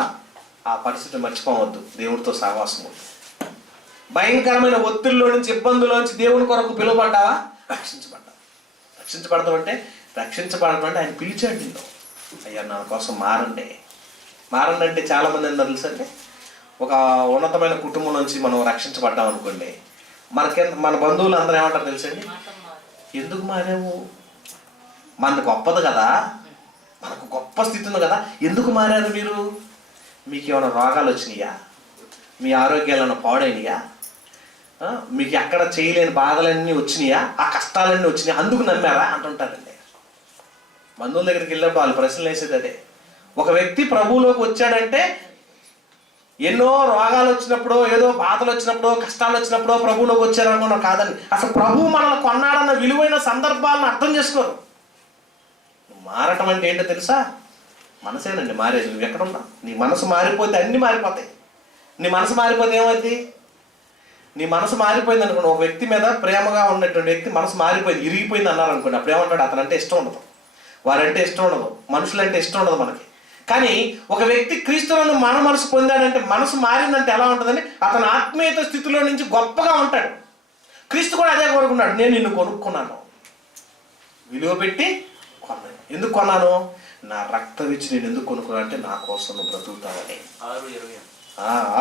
ఆ పరిస్థితిని మర్చిపోవద్దు. దేవుడితో సహవాసము. భయంకరమైన ఒత్తిడిలో నుంచి, ఇబ్బందుల్లోంచి దేవుని కొరకు పిలువబడ్డావా? రక్షించబడ్డావు. రక్షించబడతాం అంటే ఆయన పిలిచాడు నిన్ను. అయ్యా నా కోసం మారండి. మారండి అంటే చాలామంది ఏంటో తెలుసండి, ఒక ఉన్నతమైన కుటుంబం నుంచి మనం రక్షించబడ్డాం అనుకోండి, మన బంధువులు అందరూ ఏమంటారు తెలుసండి? ఎందుకు మారాము? మనకు గొప్పది కదా, మనకు గొప్ప స్థితి ఉంది కదా, ఎందుకు మారారు మీరు? మీకు ఏమైనా రోగాలు వచ్చినాయా? మీ ఆరోగ్యాలు ఏమైనా పాడైనయా? మీకు ఎక్కడ చేయలేని బాధలన్నీ వచ్చినాయా? ఆ కష్టాలన్నీ వచ్చినాయా? అందుకు నమ్మారా అంటుంటారండి. బంధువుల దగ్గరికి వెళ్ళినప్పుడు వాళ్ళు ప్రశ్నలు వేసేది అదే. ఒక వ్యక్తి ప్రభువులోకి వచ్చాడంటే ఎన్నో రోగాలు వచ్చినప్పుడు, ఏదో బాధలు వచ్చినప్పుడు, కష్టాలు వచ్చినప్పుడు ప్రభువులోకి వచ్చారనుకున్నాం కాదండి. అసలు ప్రభువు మనల్ని కొన్నాడన్న విలువైన సందర్భాలను అర్థం చేసుకోరు. మారటం అంటే ఏంటో తెలుసా? మనసేనండి మారేది. నువ్వు ఎక్కడున్నా నీ మనసు మారిపోతే అన్నీ మారిపోతాయి. నీ మనసు మారిపోతే ఏమైంది? నీ మనసు మారిపోయింది అనుకోండి. ఒక వ్యక్తి మీద ప్రేమగా ఉన్నటువంటి వ్యక్తి మనసు మారిపోయింది, ఇరిగిపోయింది అన్నారు అనుకోండి. అప్పుడు ఏమంటాడు? అతనంటే ఇష్టం ఉండదు, వారంటే ఇష్టం ఉండదు, మనుషులంటే ఇష్టం ఉండదు మనకి. కానీ ఒక వ్యక్తి క్రీస్తులను మన మనసు పొందాడంటే, మనసు మారిందంటే ఎలా ఉంటుందని, అతను ఆత్మీయత స్థితిలో నుంచి గొప్పగా ఉంటాడు. క్రీస్తు కూడా అదే కోరుకున్నాడు. నేను నిన్ను కొనుక్కున్నాను, విలువ పెట్టి కొన్నాను. ఎందుకు కొన్నాను? నా రక్తం ఇచ్చి నేను ఎందుకు కొనుక్కున్నాను అంటే, నా కోసం నువ్వు బ్రతుకుతావని.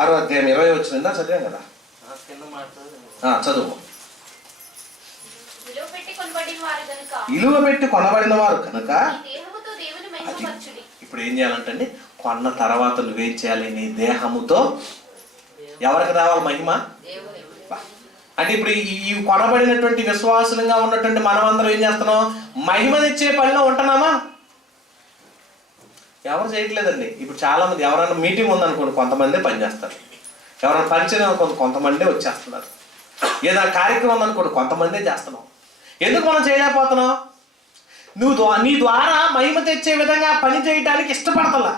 6వ అధ్యాయం 20 వచ్చిందా? చదివాం కదా, చదువు. విలువ పెట్టి కొనబడిన వారు కనుక. ఇప్పుడు ఏం చేయాలంటే, కొన్న తర్వాత నువ్వేం చేయాలి? నీ దేహముతో ఎవరికి రావాలి మహిమ? అంటే ఇప్పుడు ఈ కొనబడినటువంటి విశ్వాసులుగా ఉన్నటువంటి మనమందరం ఏం చేస్తున్నాం? మహిమ తెచ్చే పనిలో ఉంటున్నామా? ఎవరు చేయట్లేదండి. ఇప్పుడు చాలా మంది ఎవరైనా మీటింగ్ ఉందనుకోండి, కొంతమందే పనిచేస్తారు. ఎవరైనా పరిచయం అనుకోండి, కొంతమందే వచ్చేస్తున్నారు. ఏదైనా కార్యక్రమం ఉందనుకోండి, కొంతమందే చేస్తున్నాం. ఎందుకు మనం చేయలేకపోతున్నాం? నీ ద్వారా మహిమ తెచ్చే విధంగా పని చేయడానికి ఇష్టపడతలా.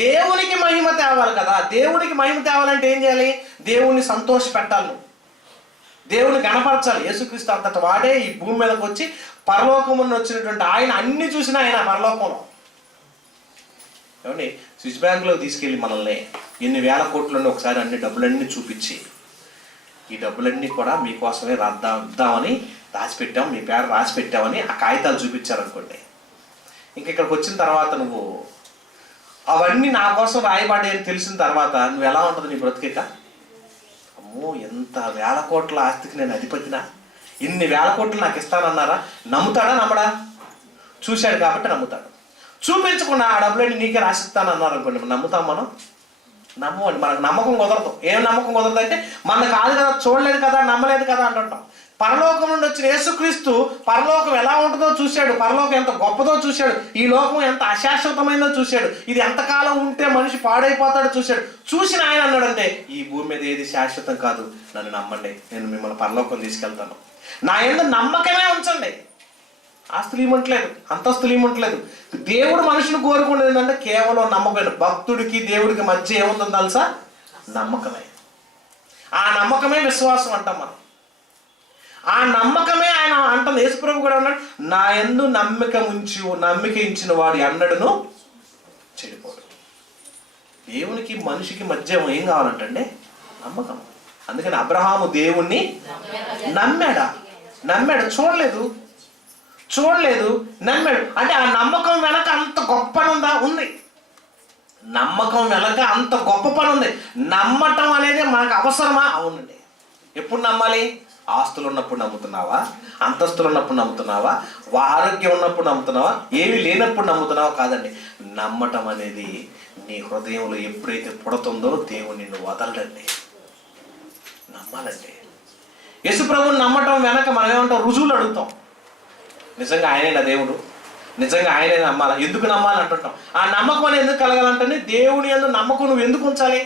దేవునికి మహిమ తేవాలి కదా. దేవునికి మహిమ తేవాలంటే ఏం చేయాలి? దేవుణ్ణి సంతోష పెట్టాలి, దేవుని గణపరచాలి. యేసుక్రీస్తు అంతటి వాడే ఈ భూమి మీదకి వచ్చి పరలోకమున వచ్చినటువంటి ఆయన అన్ని చూసిన ఆయన పరలోకంలో. ఏమండి, స్విస్ బ్యాంకులో తీసుకెళ్ళి మనల్ని ఎన్ని వేల కోట్లను ఒకసారి అన్ని డబ్బులన్నీ చూపించి, ఈ డబ్బులన్నీ కూడా మీకోసమే రాద్దామని రాసిపెట్టాం, మీ పేరు రాసి పెట్టామని ఆ కాగితాలు చూపించారనుకోండి. ఇక్కడికి వచ్చిన తర్వాత నువ్వు అవన్నీ నా కోసం రాయబడ్డాయి అని తెలిసిన తర్వాత నువ్వు ఎలా ఉంటుంది నీ బ్రతికేక? అమ్మో, ఎంత వేల కోట్ల ఆస్తికి నేను అధిపతినా, ఇన్ని వేల కోట్లు నాకు ఇస్తానన్నారా? నమ్ముతాడా నమ్మడా? చూశాడు కాబట్టి నమ్ముతాడు. చూపించకుండా ఆ డబ్బులన్నీ నీకే రాసిస్తానన్నారు అనుకోండి, నమ్ముతాం మనం? నమ్మవండి. మనకు నమ్మకం కుదరదు. ఏం నమ్మకం కుదరదు అంటే, మన కాదు కదా, చూడలేదు కదా, నమ్మలేదు కదా అంటుంటాం. పరలోకం నుండి వచ్చిన యేసుక్రీస్తు పరలోకం ఎలా ఉంటుందో చూశాడు, పరలోకం ఎంత గొప్పదో చూశాడు, ఈ లోకం ఎంత అశాశ్వతమైందో చూశాడు, ఇది ఎంతకాలం ఉంటే మనిషి పాడైపోతాడో చూశాడు. చూసిన ఆయన అన్నాడంటే, ఈ భూమి మీద ఏది శాశ్వతం కాదు, నన్ను నమ్మండి, నేను మిమ్మల్ని పరలోకం తీసుకెళ్తాను, నా యందు నమ్మకమే ఉంచండి. ఆస్తులు ఇవ్వట్లేదు, అంతస్తులు ఇవ్వట్లేదు. దేవుడు మనుషులు కోరుకునేది ఏంటంటే కేవలం నమ్మకమే. భక్తుడికి దేవుడికి మధ్య ఏముందో తెలుసా? నమ్మకమే. ఆ నమ్మకమే విశ్వాసం అంటాం మనం. ఆ నమ్మకమే ఆయన అంటుంది. యేసుప్రభు కూడా అన్నాడు, నా యందు నమ్మిక ఉంచిన వాడు ఎన్నడను చెడిపోడు. దేవునికి మనిషికి మధ్య ఏం కావాలంటే నమ్మకం. అందుకని అబ్రహాము దేవుణ్ణి నమ్మాడు, చూడలేదు, నమ్మాడు. అంటే ఆ నమ్మకం వెనక అంత గొప్ప పని ఉంది. నమ్మకం వెనక అంత గొప్ప పని ఉంది. నమ్మటం అనేది మనకు అవసరమా? అవునండి. ఎప్పుడు నమ్మాలి? ఆస్తులు ఉన్నప్పుడు నమ్ముతున్నావా? అంతస్తులు ఉన్నప్పుడు నమ్ముతున్నావా? ఆరోగ్యం ఉన్నప్పుడు నమ్ముతున్నావా? ఏమీ లేనప్పుడు నమ్ముతున్నావా? కాదండి. నమ్మటం అనేది నీ హృదయంలో ఎప్పుడైతే పుడుతుందో దేవుడు నిన్ను వదలడండి. నమ్మాలండి. యేసుప్రభుని నమ్మటం వెనక మనం ఏమంటాం? రుజువులు అడుగుతాం. నిజంగా ఆయనైనా దేవుడు, నిజంగా ఆయనే నమ్మాలా? ఎందుకు నమ్మాలి అంటుంటాం. ఆ నమ్మకం అనేది ఎందుకు కలగాలంటే దేవుని యందు నమ్మకం నువ్వు ఎందుకు ఉంచాలి?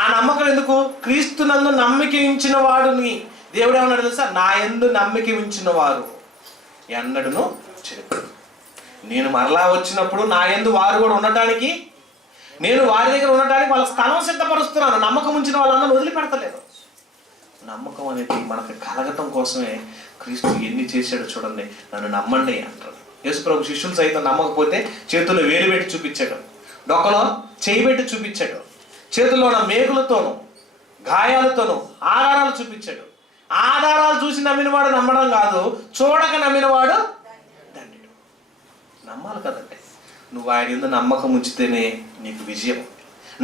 ఆ నమ్మకం ఎందుకు? క్రీస్తునందు నమ్మిక ఉంచిన వాడుని దేవుడు ఏమన్నాడు తెలుసా? నా యందు నమ్మిక ఉంచిన వారు ఎన్నడూను చెడిపోరు. నేను మరలా వచ్చినప్పుడు నా యందు వారు కూడా ఉండటానికి, నేను వారి దగ్గర ఉండటానికి వాళ్ళ స్థలం సిద్ధపరుస్తున్నాను. నమ్మకం ఉంచిన వాళ్ళందరూ వదిలిపెడతలేదు. నమ్మకం అనేది మనకు కలగటం కోసమే క్రీస్తు ఎన్ని చేశాడో చూడండి. నన్ను నమ్మండి అంటాడు. యేసుప్రభు శిష్యులు సైతం నమ్మకపోతే చేతుల్లో వేలు పెట్టి చూపించాడు, డొక్కలో చేయి పెట్టి చూపించాడు, చేతుల్లో ఉన్న మేకులతోనూ గాయాలతోనూ ఆధారాలు చూపించాడు. ఆధారాలు చూసి నమ్మినవాడు నమ్మడం కాదు, చూడక నమ్మినవాడు దండిడు. నమ్మాలి కదండి. నువ్వు ఆయన యందు నమ్మకం ఉంచితేనే నీకు విజయం.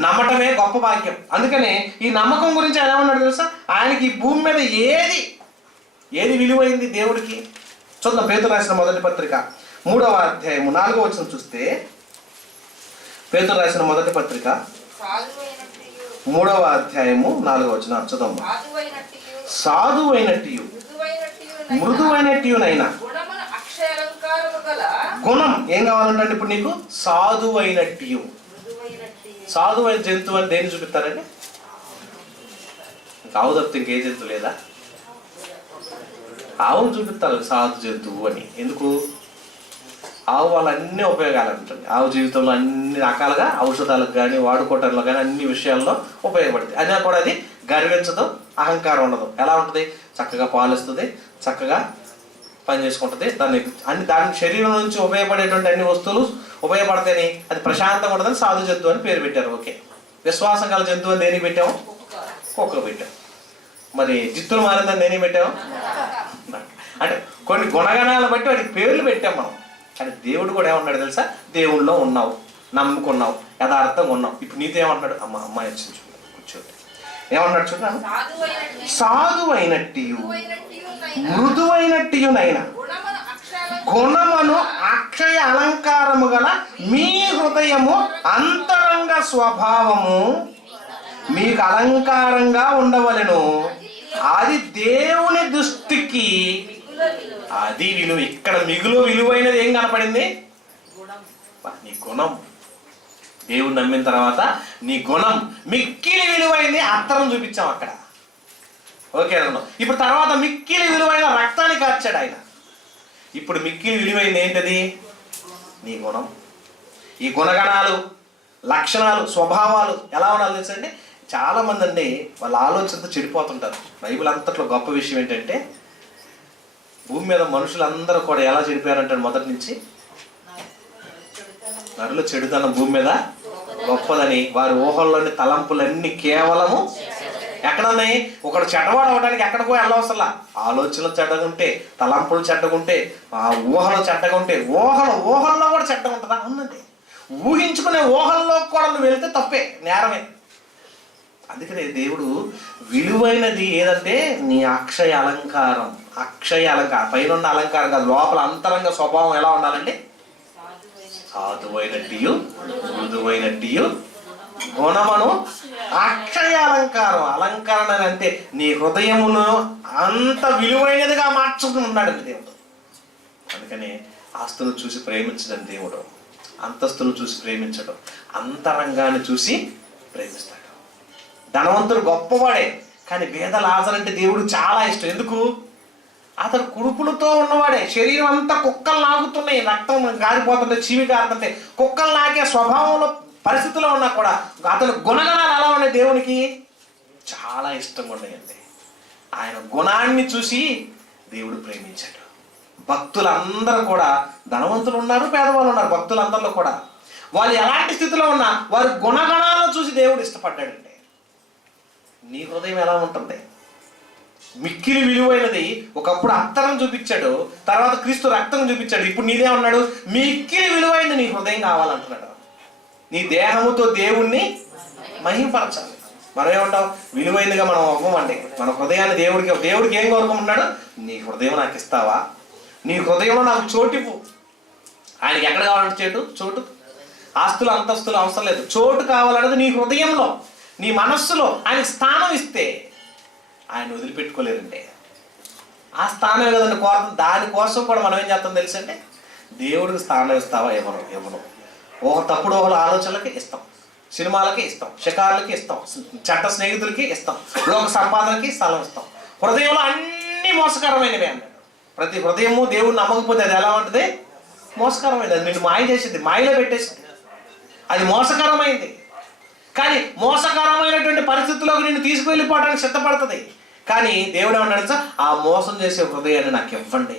నమ్మటమే గొప్ప భాగ్యం. అందుకనే ఈ నమ్మకం గురించి ఆయన ఏమన్నాడు తెలుసా? ఆయనకి ఈ భూమి మీద ఏది విలువైంది దేవుడికి? చూద్దాం. పేతురు రాసిన మొదటి పత్రిక 3వ అధ్యాయము 4వ వచనం చూస్తే, పేతురు రాసిన మొదటి పత్రిక 3వ అధ్యాయము 4వ వచనం చూద్దాం. సాధువైనట్టు మృదువైనట్టునైనా గుణం ఏం కావాలంటే ఇప్పుడు నీకు సాధువైనట్టు. సాధువైన జంతువు అని దేన్ని చూపిస్తారండి? ఆవు తప్పితే ఇంకే జంతువు లేదా? ఆవును చూపిస్తారు సాధు జంతువు అని. ఎందుకు? ఆవు వల్ల అన్ని ఉపయోగాలు ఉంటుంది. ఆవు జీవితంలో అన్ని రకాలుగా ఔషధాలకు కానీ వాడుకోవటంలో కానీ అన్ని విషయాల్లో ఉపయోగపడుతుంది. అయినా కూడా అది గర్వించదు, అహంకారం ఉండదు. ఎలా ఉంటుంది? చక్కగా పాలిస్తుంది, చక్కగా పని చేసుకుంటుంది. దాని శరీరం నుంచి ఉపయోగపడేటువంటి అన్ని వస్తువులు ఉపయోగపడతాయని అది ప్రశాంతంగా ఉంటుందని సాధు జంతువు అని పేరు పెట్టారు. ఓకే. విశ్వాసం గల జంతువు అని దేనికి పెట్టాము? కుక్కకు పెట్టాం. మరి జిత్తులు మారిందని దేనికి పెట్టాము? అంటే కొన్ని గుణగణాలను బట్టి వాటికి పేర్లు పెట్టాం మనం. కానీ దేవుడు కూడా ఏమన్నాడు తెలుసా? దేవుళ్ళలో ఉన్నావు, నమ్ముకున్నావు, యథార్థంగా ఉన్నావు. ఇప్పుడు నీతో ఏమంటున్నాడు? అమ్మాయి వచ్చింది కూర్చోండి. ఏమన్నాడు చూడాలి? సాధువైనట్టు మృదువైనట్టునైనా గుణమును అక్షయ అలంకారము గల మీ హృదయము అంతరంగ స్వభావము మీకు అలంకారంగా ఉండవలెను. అది దేవుని దృష్టికి అది విలువ. ఇక్కడ మిగులు విలువైనది ఏం కనపడింది? నీ గుణం. దేవుడు నమ్మిన తర్వాత నీ గుణం మిక్కిలి విలువైంది. అత్తరం చూపించాం అక్కడ. ఓకే అన్న. ఇప్పుడు తర్వాత మిక్కిలి విలువైన రక్తాన్ని కార్చాడు ఆయన. ఇప్పుడు మిక్కిలి విలువైంది ఏంటది? నీ గుణం. ఈ గుణగణాలు, లక్షణాలు, స్వభావాలు ఎలా ఉండాలి తెలుసండి? చాలా మంది అండి వాళ్ళ ఆలోచనతో చెడిపోతుంటారు. బైబిల్ అంతట్లో గొప్ప విషయం ఏంటంటే భూమి మీద మనుషులందరూ కూడా ఎలా చెడిపోయారంటారు? మొదటి నుంచి నరుల చెడుతనం భూమి మీద గొప్పదని వారి ఊహల్లోని తలంపులన్నీ కేవలము ఎక్కడున్నాయి? ఒకడు చెడ్డవాడు అవడానికి ఎక్కడికో వెళ్ళవసలా. ఆలోచనలు చెడ్డగుంటే, తలంపులు చెడ్డగుంటే, ఆ ఊహలు చెడ్డగుంటే, ఊహల్లో కూడా చెడ్డ ఉంటుందా? ఉందండి. ఊహించుకునే ఊహల్లో కూడా నువ్వు వెళితే తప్పే, నేరమే. అందుకనే దేవుడు విలువైనది ఏదంటే నీ అక్షయ అలంకారం. పైన ఉన్న అలంకారం కాదు, లోపల అంతరంగ స్వభావం ఎలా ఉండాలండి? సాధువైనట్టు మృదువైనట్టు గుణమును అక్షయ అలంకారం. అలంకరణ అంటే నీ హృదయమును అంత విలువైనదిగా మార్చుకున్నాడు దేవుడు. అందుకని ఆస్తులను చూసి ప్రేమించడం దేవుడు, అంతస్తును చూసి ప్రేమించడం, అంతరంగాన్ని చూసి ప్రేమిస్తాడు. ధనవంతుడు గొప్పవాడే, కానీ పేద లాజరు అంటే దేవుడు చాలా ఇష్టం. ఎందుకు? అతడు కుడుపులతో ఉన్నవాడే, శరీరం అంతా కుక్కలు నాగుతున్నాయి, రక్తం గారిపోతుంటే, చీవి కారుతుంటే, కుక్కలు నాకే స్వభావంలో పరిస్థితుల్లో ఉన్నా కూడా అతని గుణగణాలు ఎలా ఉన్నాయి? దేవునికి చాలా ఇష్టంగా ఉన్నాయండి. ఆయన గుణాన్ని చూసి దేవుడు ప్రేమించాడు. భక్తులందరూ కూడా, ధనవంతులు ఉన్నారు, పేదవాళ్ళు ఉన్నారు, భక్తులందరిలో కూడా వాళ్ళు ఎలాంటి స్థితిలో ఉన్నా వారి గుణగణాలను చూసి దేవుడు ఇష్టపడ్డాడంటే నీ హృదయం ఎలా ఉంటుంది? మిక్కిలి విలువైనది ఒకప్పుడు అత్తరం చూపించాడు, తర్వాత క్రీస్తు రక్తం చూపించాడు. ఇప్పుడు నీదే ఉన్నాడు, మిక్కిలి విలువైనది నీ హృదయం కావాలంటున్నాడు. నీ దేహముతో దేవుణ్ణి మహిమపరచాలి. మనం ఏమంటాం? విలువైనదిగా మనం అవ్వమండి. మన హృదయాన్ని దేవుడికి ఏం కోరుకుంటున్నాడు? నీ హృదయం నాకు ఇస్తావా? నీ హృదయంలో నాకు చోటివ్వు. ఆయనకి ఎక్కడ కావాలంటే చోటు. ఆస్తులు అంతస్తులు అవసరం లేదు, చోటు కావాలన్నది నీ హృదయంలో, నీ మనస్సులో ఆయనకి స్థానం ఇస్తే ఆయన వదిలిపెట్టుకోలేరంటే. ఆ స్థానం కదండి కోరడం. దానికోసం కూడా మనం ఏం చేస్తాం తెలుసంటే, దేవుడికి స్థానం ఇస్తావా? ఇవ్వను. తప్పుడు ఆలోచనలకి ఇస్తాం, సినిమాలకి ఇస్తాం, షికారులకి ఇస్తాం, చెడ్డ స్నేహితులకి ఇస్తాం, లోక సంపాదనకి స్థలం ఇస్తాం. హృదయంలో అన్ని మోసకరమైనవి అన్నాడు. ప్రతి హృదయము దేవుడిని నమ్మకపోతే అది ఎలా ఉంటుంది? మోసకరమైనది. అది నిన్ను మాయ చేసింది, మాయలో పెట్టేసింది. అది మోసకరమైంది. కానీ మోసకరమైనటువంటి పరిస్థితుల్లోకి నిన్ను తీసుకువెళ్ళిపోవడానికి సిద్ధపడుతుంది. కానీ దేవుడు ఏమన్నాడు? ఆ మోసం చేసే హృదయాన్ని నాకు ఇవ్వండి,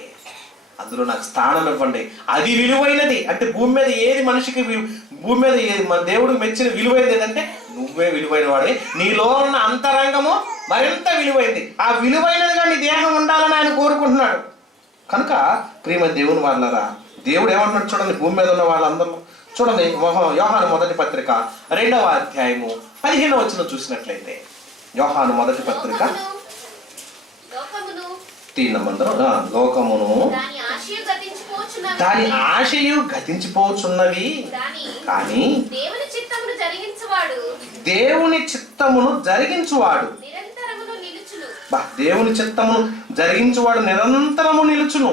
అందులో నాకు స్థానం ఇవ్వండి. అది విలువైనది. అంటే భూమి మీద ఏది మనిషికి భూమి మీద మన దేవుడికి మెచ్చిన విలువైనది ఏదంటే నువ్వే విలువైన వాడే. నీలో ఉన్న అంతరంగము మరింత విలువైంది. ఆ విలువైనదిగా నీ దేహం ఉండాలని ఆయన కోరుకుంటున్నాడు. కనుక ప్రియమైన దేవుని వాళ్ళరా, దేవుడు ఏమంటున్నాడు చూడండి, భూమి మీద ఉన్న వాళ్ళందరూ చూడండి. యోహాను మొదటి పత్రిక 2వ అధ్యాయము 15వ వచనం చూసినట్లయితే, యోహాను మొదటి పత్రిక లోకమును దాని ఆశయు గతించిపోచున్నవి, కానీ దేవుని చిత్తమును జరిగించువాడు నిరంతరము నిలుచును.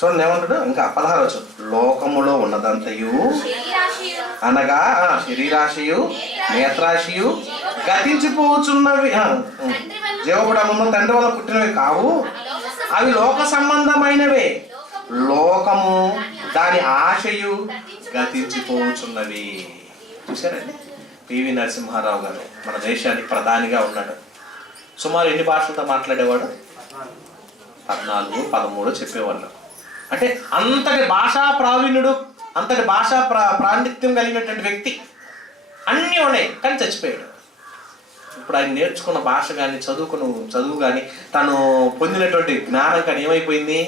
చూడండి ఏమంటాడు ఇంకా 16వ వచనం, లోకములో ఉన్నదంతయు అనగా శరీరాశయు నేత్రాశయు గతించిపోచున్నవి, జీవపడమును తండ్రి వల్ల పుట్టినవి కావు, అవి లోక సంబంధమైనవే. లోకము దాని ఆశయు గతించిపోచున్నవి. చూసారండి, పివి నరసింహారావు గారు మన దేశానికి ప్రధానిగా ఉన్నాడు. సుమారు ఎన్ని భాషలతో మాట్లాడేవాడు? 14, 13 చెప్పేవాళ్ళు. అంటే అంతటి భాషా ప్రావీణ్యుడు, అంతటి భాషా ప్రాండిత్యం కలిగినటువంటి వ్యక్తి. అన్నీ ఉన్నాయి, కానీ చచ్చిపోయాడు. ఇప్పుడు ఆయన నేర్చుకున్న భాష కానీ చదువు కానీ తను పొందినటువంటి జ్ఞానం కానీ ఏమైపోయింది?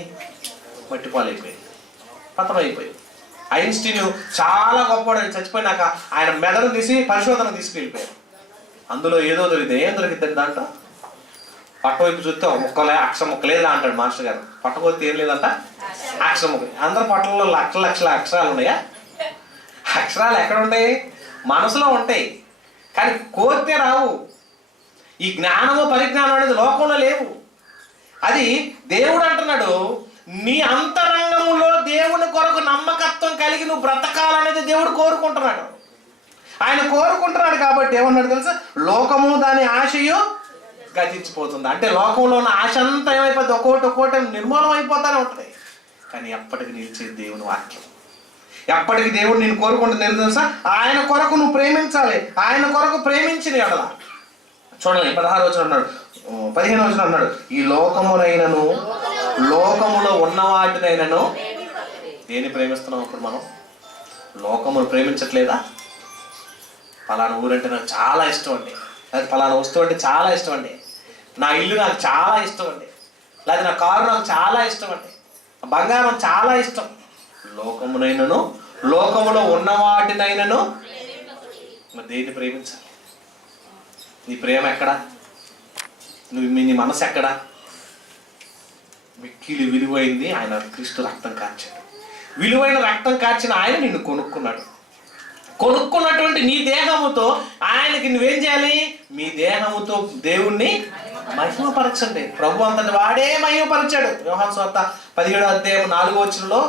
మట్టిపాలైపోయింది, పతమైపోయింది. ఐన్స్టీన్ చాలా గొప్పవాడు, చచ్చిపోయినాక ఆయన మెదడు తీసి పరిశోధన తీసుకెళ్ళిపోయారు. అందులో ఏదో దొరికితే ఏం దొరికిద్దండి దాంట్లో? పట్టవైపు చూస్తే అక్షరం ముక్క లేదా అంటాడు మాస్టర్ గారు. పట్టకపోతే ఏం లేదంట, అక్షరం ముక్క. అందరి పట్టణంలో లక్షల అక్షరాలు ఉన్నాయా? అక్షరాలు ఎక్కడ ఉంటాయి? మనసులో ఉంటాయి, కానీ కోరితే రావు. ఈ జ్ఞానము పరిజ్ఞానం అనేది లోకంలో లేవు. అది దేవుడు అంటున్నాడు, నీ అంతరంగములో దేవుని కొరకు నమ్మకత్వం కలిగి నువ్వు బ్రతకాలనేది దేవుడు కోరుకుంటున్నాడు. ఆయన కోరుకుంటున్నాడు కాబట్టి ఏమన్నాడు తెలుసా? లోకము దాని ఆశయు గతించిపోతుంది. అంటే లోకంలో ఉన్న ఆశ అంతా ఏమైపోతుంది? ఒక్కోటి నిర్మూలం అయిపోతానే ఉంటుంది. కానీ ఎప్పటికి నిలిచేది దేవుని వాక్యం. ఎప్పటికి దేవుడు నేను కోరుకుంటుంది ఏం తెలుసా? ఆయన కొరకు నువ్వు ప్రేమించాలి. ఆయన కొరకు ప్రేమించిన ఎడల చూడండి 16వ వచనం అన్నాడు, 15వ వచనం అన్నాడు, ఈ లోకమునైనను లోకములో ఉన్న వాటినైనను దేన్ని ప్రేమిస్తున్నాం? ఇప్పుడు మనం లోకమును ప్రేమించట్లేదా? పలానా ఊరంటే నాకు చాలా ఇష్టం అండి, లేదా పలానా వస్తువు అంటే చాలా ఇష్టం అండి, నా ఇల్లు నాకు చాలా ఇష్టం అండి, లేదా నా కారు నాకు చాలా ఇష్టం అండి, బంగారం చాలా ఇష్టం. లోకమునైనను లోకములో ఉన్న వాటినైనను మరి దేన్ని ప్రేమించాలి? నీ ప్రేమ ఎక్కడా? నీ మనసు ఎక్కడా? మిక్కిలి విలువైంది ఆయన క్రీస్తు రక్తం కార్చాడు. విలువైన రక్తం కార్చిన ఆయన నిన్ను కొనుక్కున్నాడు. కొనుక్కున్నటువంటి నీ దేహముతో ఆయనకి నువ్వేం చేయాలి? మీ దేహముతో దేవుణ్ణి మహిమపరచండి. ప్రభు అంతటి వాడే మహిమపరిచాడు. యోహాను సువార్త 17వ అధ్యాయం 4వ వచనంలో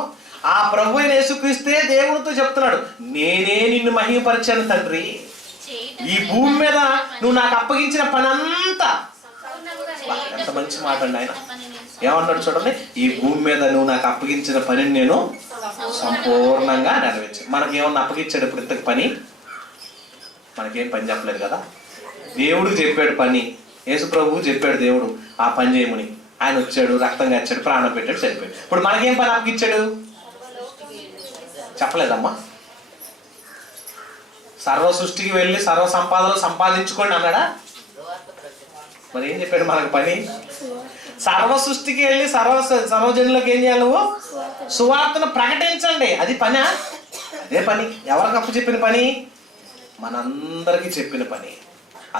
ఆ ప్రభు అయిన యేసుక్రీస్తే దేవునితో చెప్తున్నాడు, నేనే నిన్ను మహిమపరిచాను తండ్రి. ఈ భూమి మీద నువ్వు నాకు అప్పగించిన పని అంతా, ఎంత మంచి మాట అండి ఆయన. ఏమన్నాడు చూడండి, ఈ భూమి మీద నువ్వు నాకు అప్పగించిన పనిని నేను సంపూర్ణంగా నెరవేర్చాను. మనకేమన్నా అప్పగించాడు ఇప్పుడు ఇంతకు పని? మనకేం పని చెప్పలేదు కదా. దేవుడికి చెప్పాడు పని, యేసు ప్రభువు చెప్పాడు దేవుడు ఆ పని చేయమని. ఆయన వచ్చాడు, రక్తం కార్చాడు, ప్రాణం పెట్టాడు, చనిపోయాడు. ఇప్పుడు మనకేం పని అప్పగించాడు? చెప్పలేదమ్మా? సర్వ సృష్టికి వెళ్ళి సర్వ సంపాదనలు సంపాదించుకోండి అన్నాడా? మరి ఏం చెప్పాడు మనకు పని? సర్వ సృష్టికి వెళ్ళి సర్వజనులకు ఏం చేయాలి? నువ్వు సువార్తను ప్రకటించండి. అది పని. అదే పని. ఎవరికి అప్పు చెప్పిన పని? మనందరికీ చెప్పిన పని.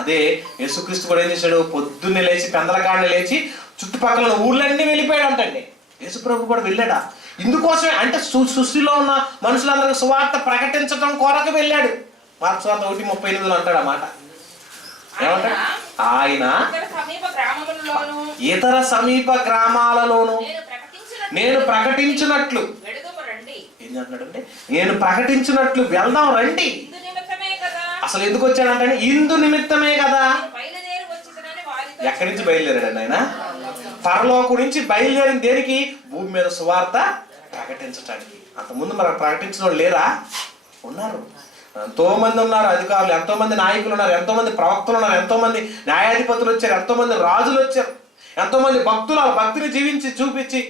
అదే యేసుక్రీస్తు కూడా ఏం చేశాడు? పొద్దున్నే లేచి పెందలకాడనే లేచి చుట్టుపక్కల ఊళ్ళన్నీ వెళ్ళిపోయాడు అంటండి. యేసుప్రభు కూడా వెళ్ళాడా? ఇందుకోసమే, అంటే సృష్టిలో ఉన్న మనుషులందరికీ సువార్త ప్రకటించడం కొరకు వెళ్ళాడు. మార్కు సువార్త 1:38 అంటాడు ఆ మాట. ఏమంటాడు? ఆయన ఇతర సమీప గ్రామాలలోను నేను ప్రకటించినట్లు ఏంటంటే, నేను ప్రకటించినట్లు వెళ్దాం రండి. అసలు ఎందుకు వచ్చాడంటే ఇందు నిమిత్తమే కదా. ఎక్కడి నుంచి బయలుదేరాడండి ఆయన? పరలోకం నుంచి బయలుదేరిన దేనికి? భూమి మీద సువార్త ప్రకటించడానికి. అంతకుముందు మనకు ప్రకటించిన వాళ్ళు లేరా? ఉన్నారు. ఎంతో మంది ఉన్నారు అధికారులు, ఎంతో మంది నాయకులు ఉన్నారు, ఎంతో మంది ప్రవక్తలు ఉన్నారు, ఎంతో మంది న్యాయాధిపతులు వచ్చారు, ఎంతో మంది రాజులు వచ్చారు, ఎంతో మంది భక్తులు భక్తిని జీవించి చూపించి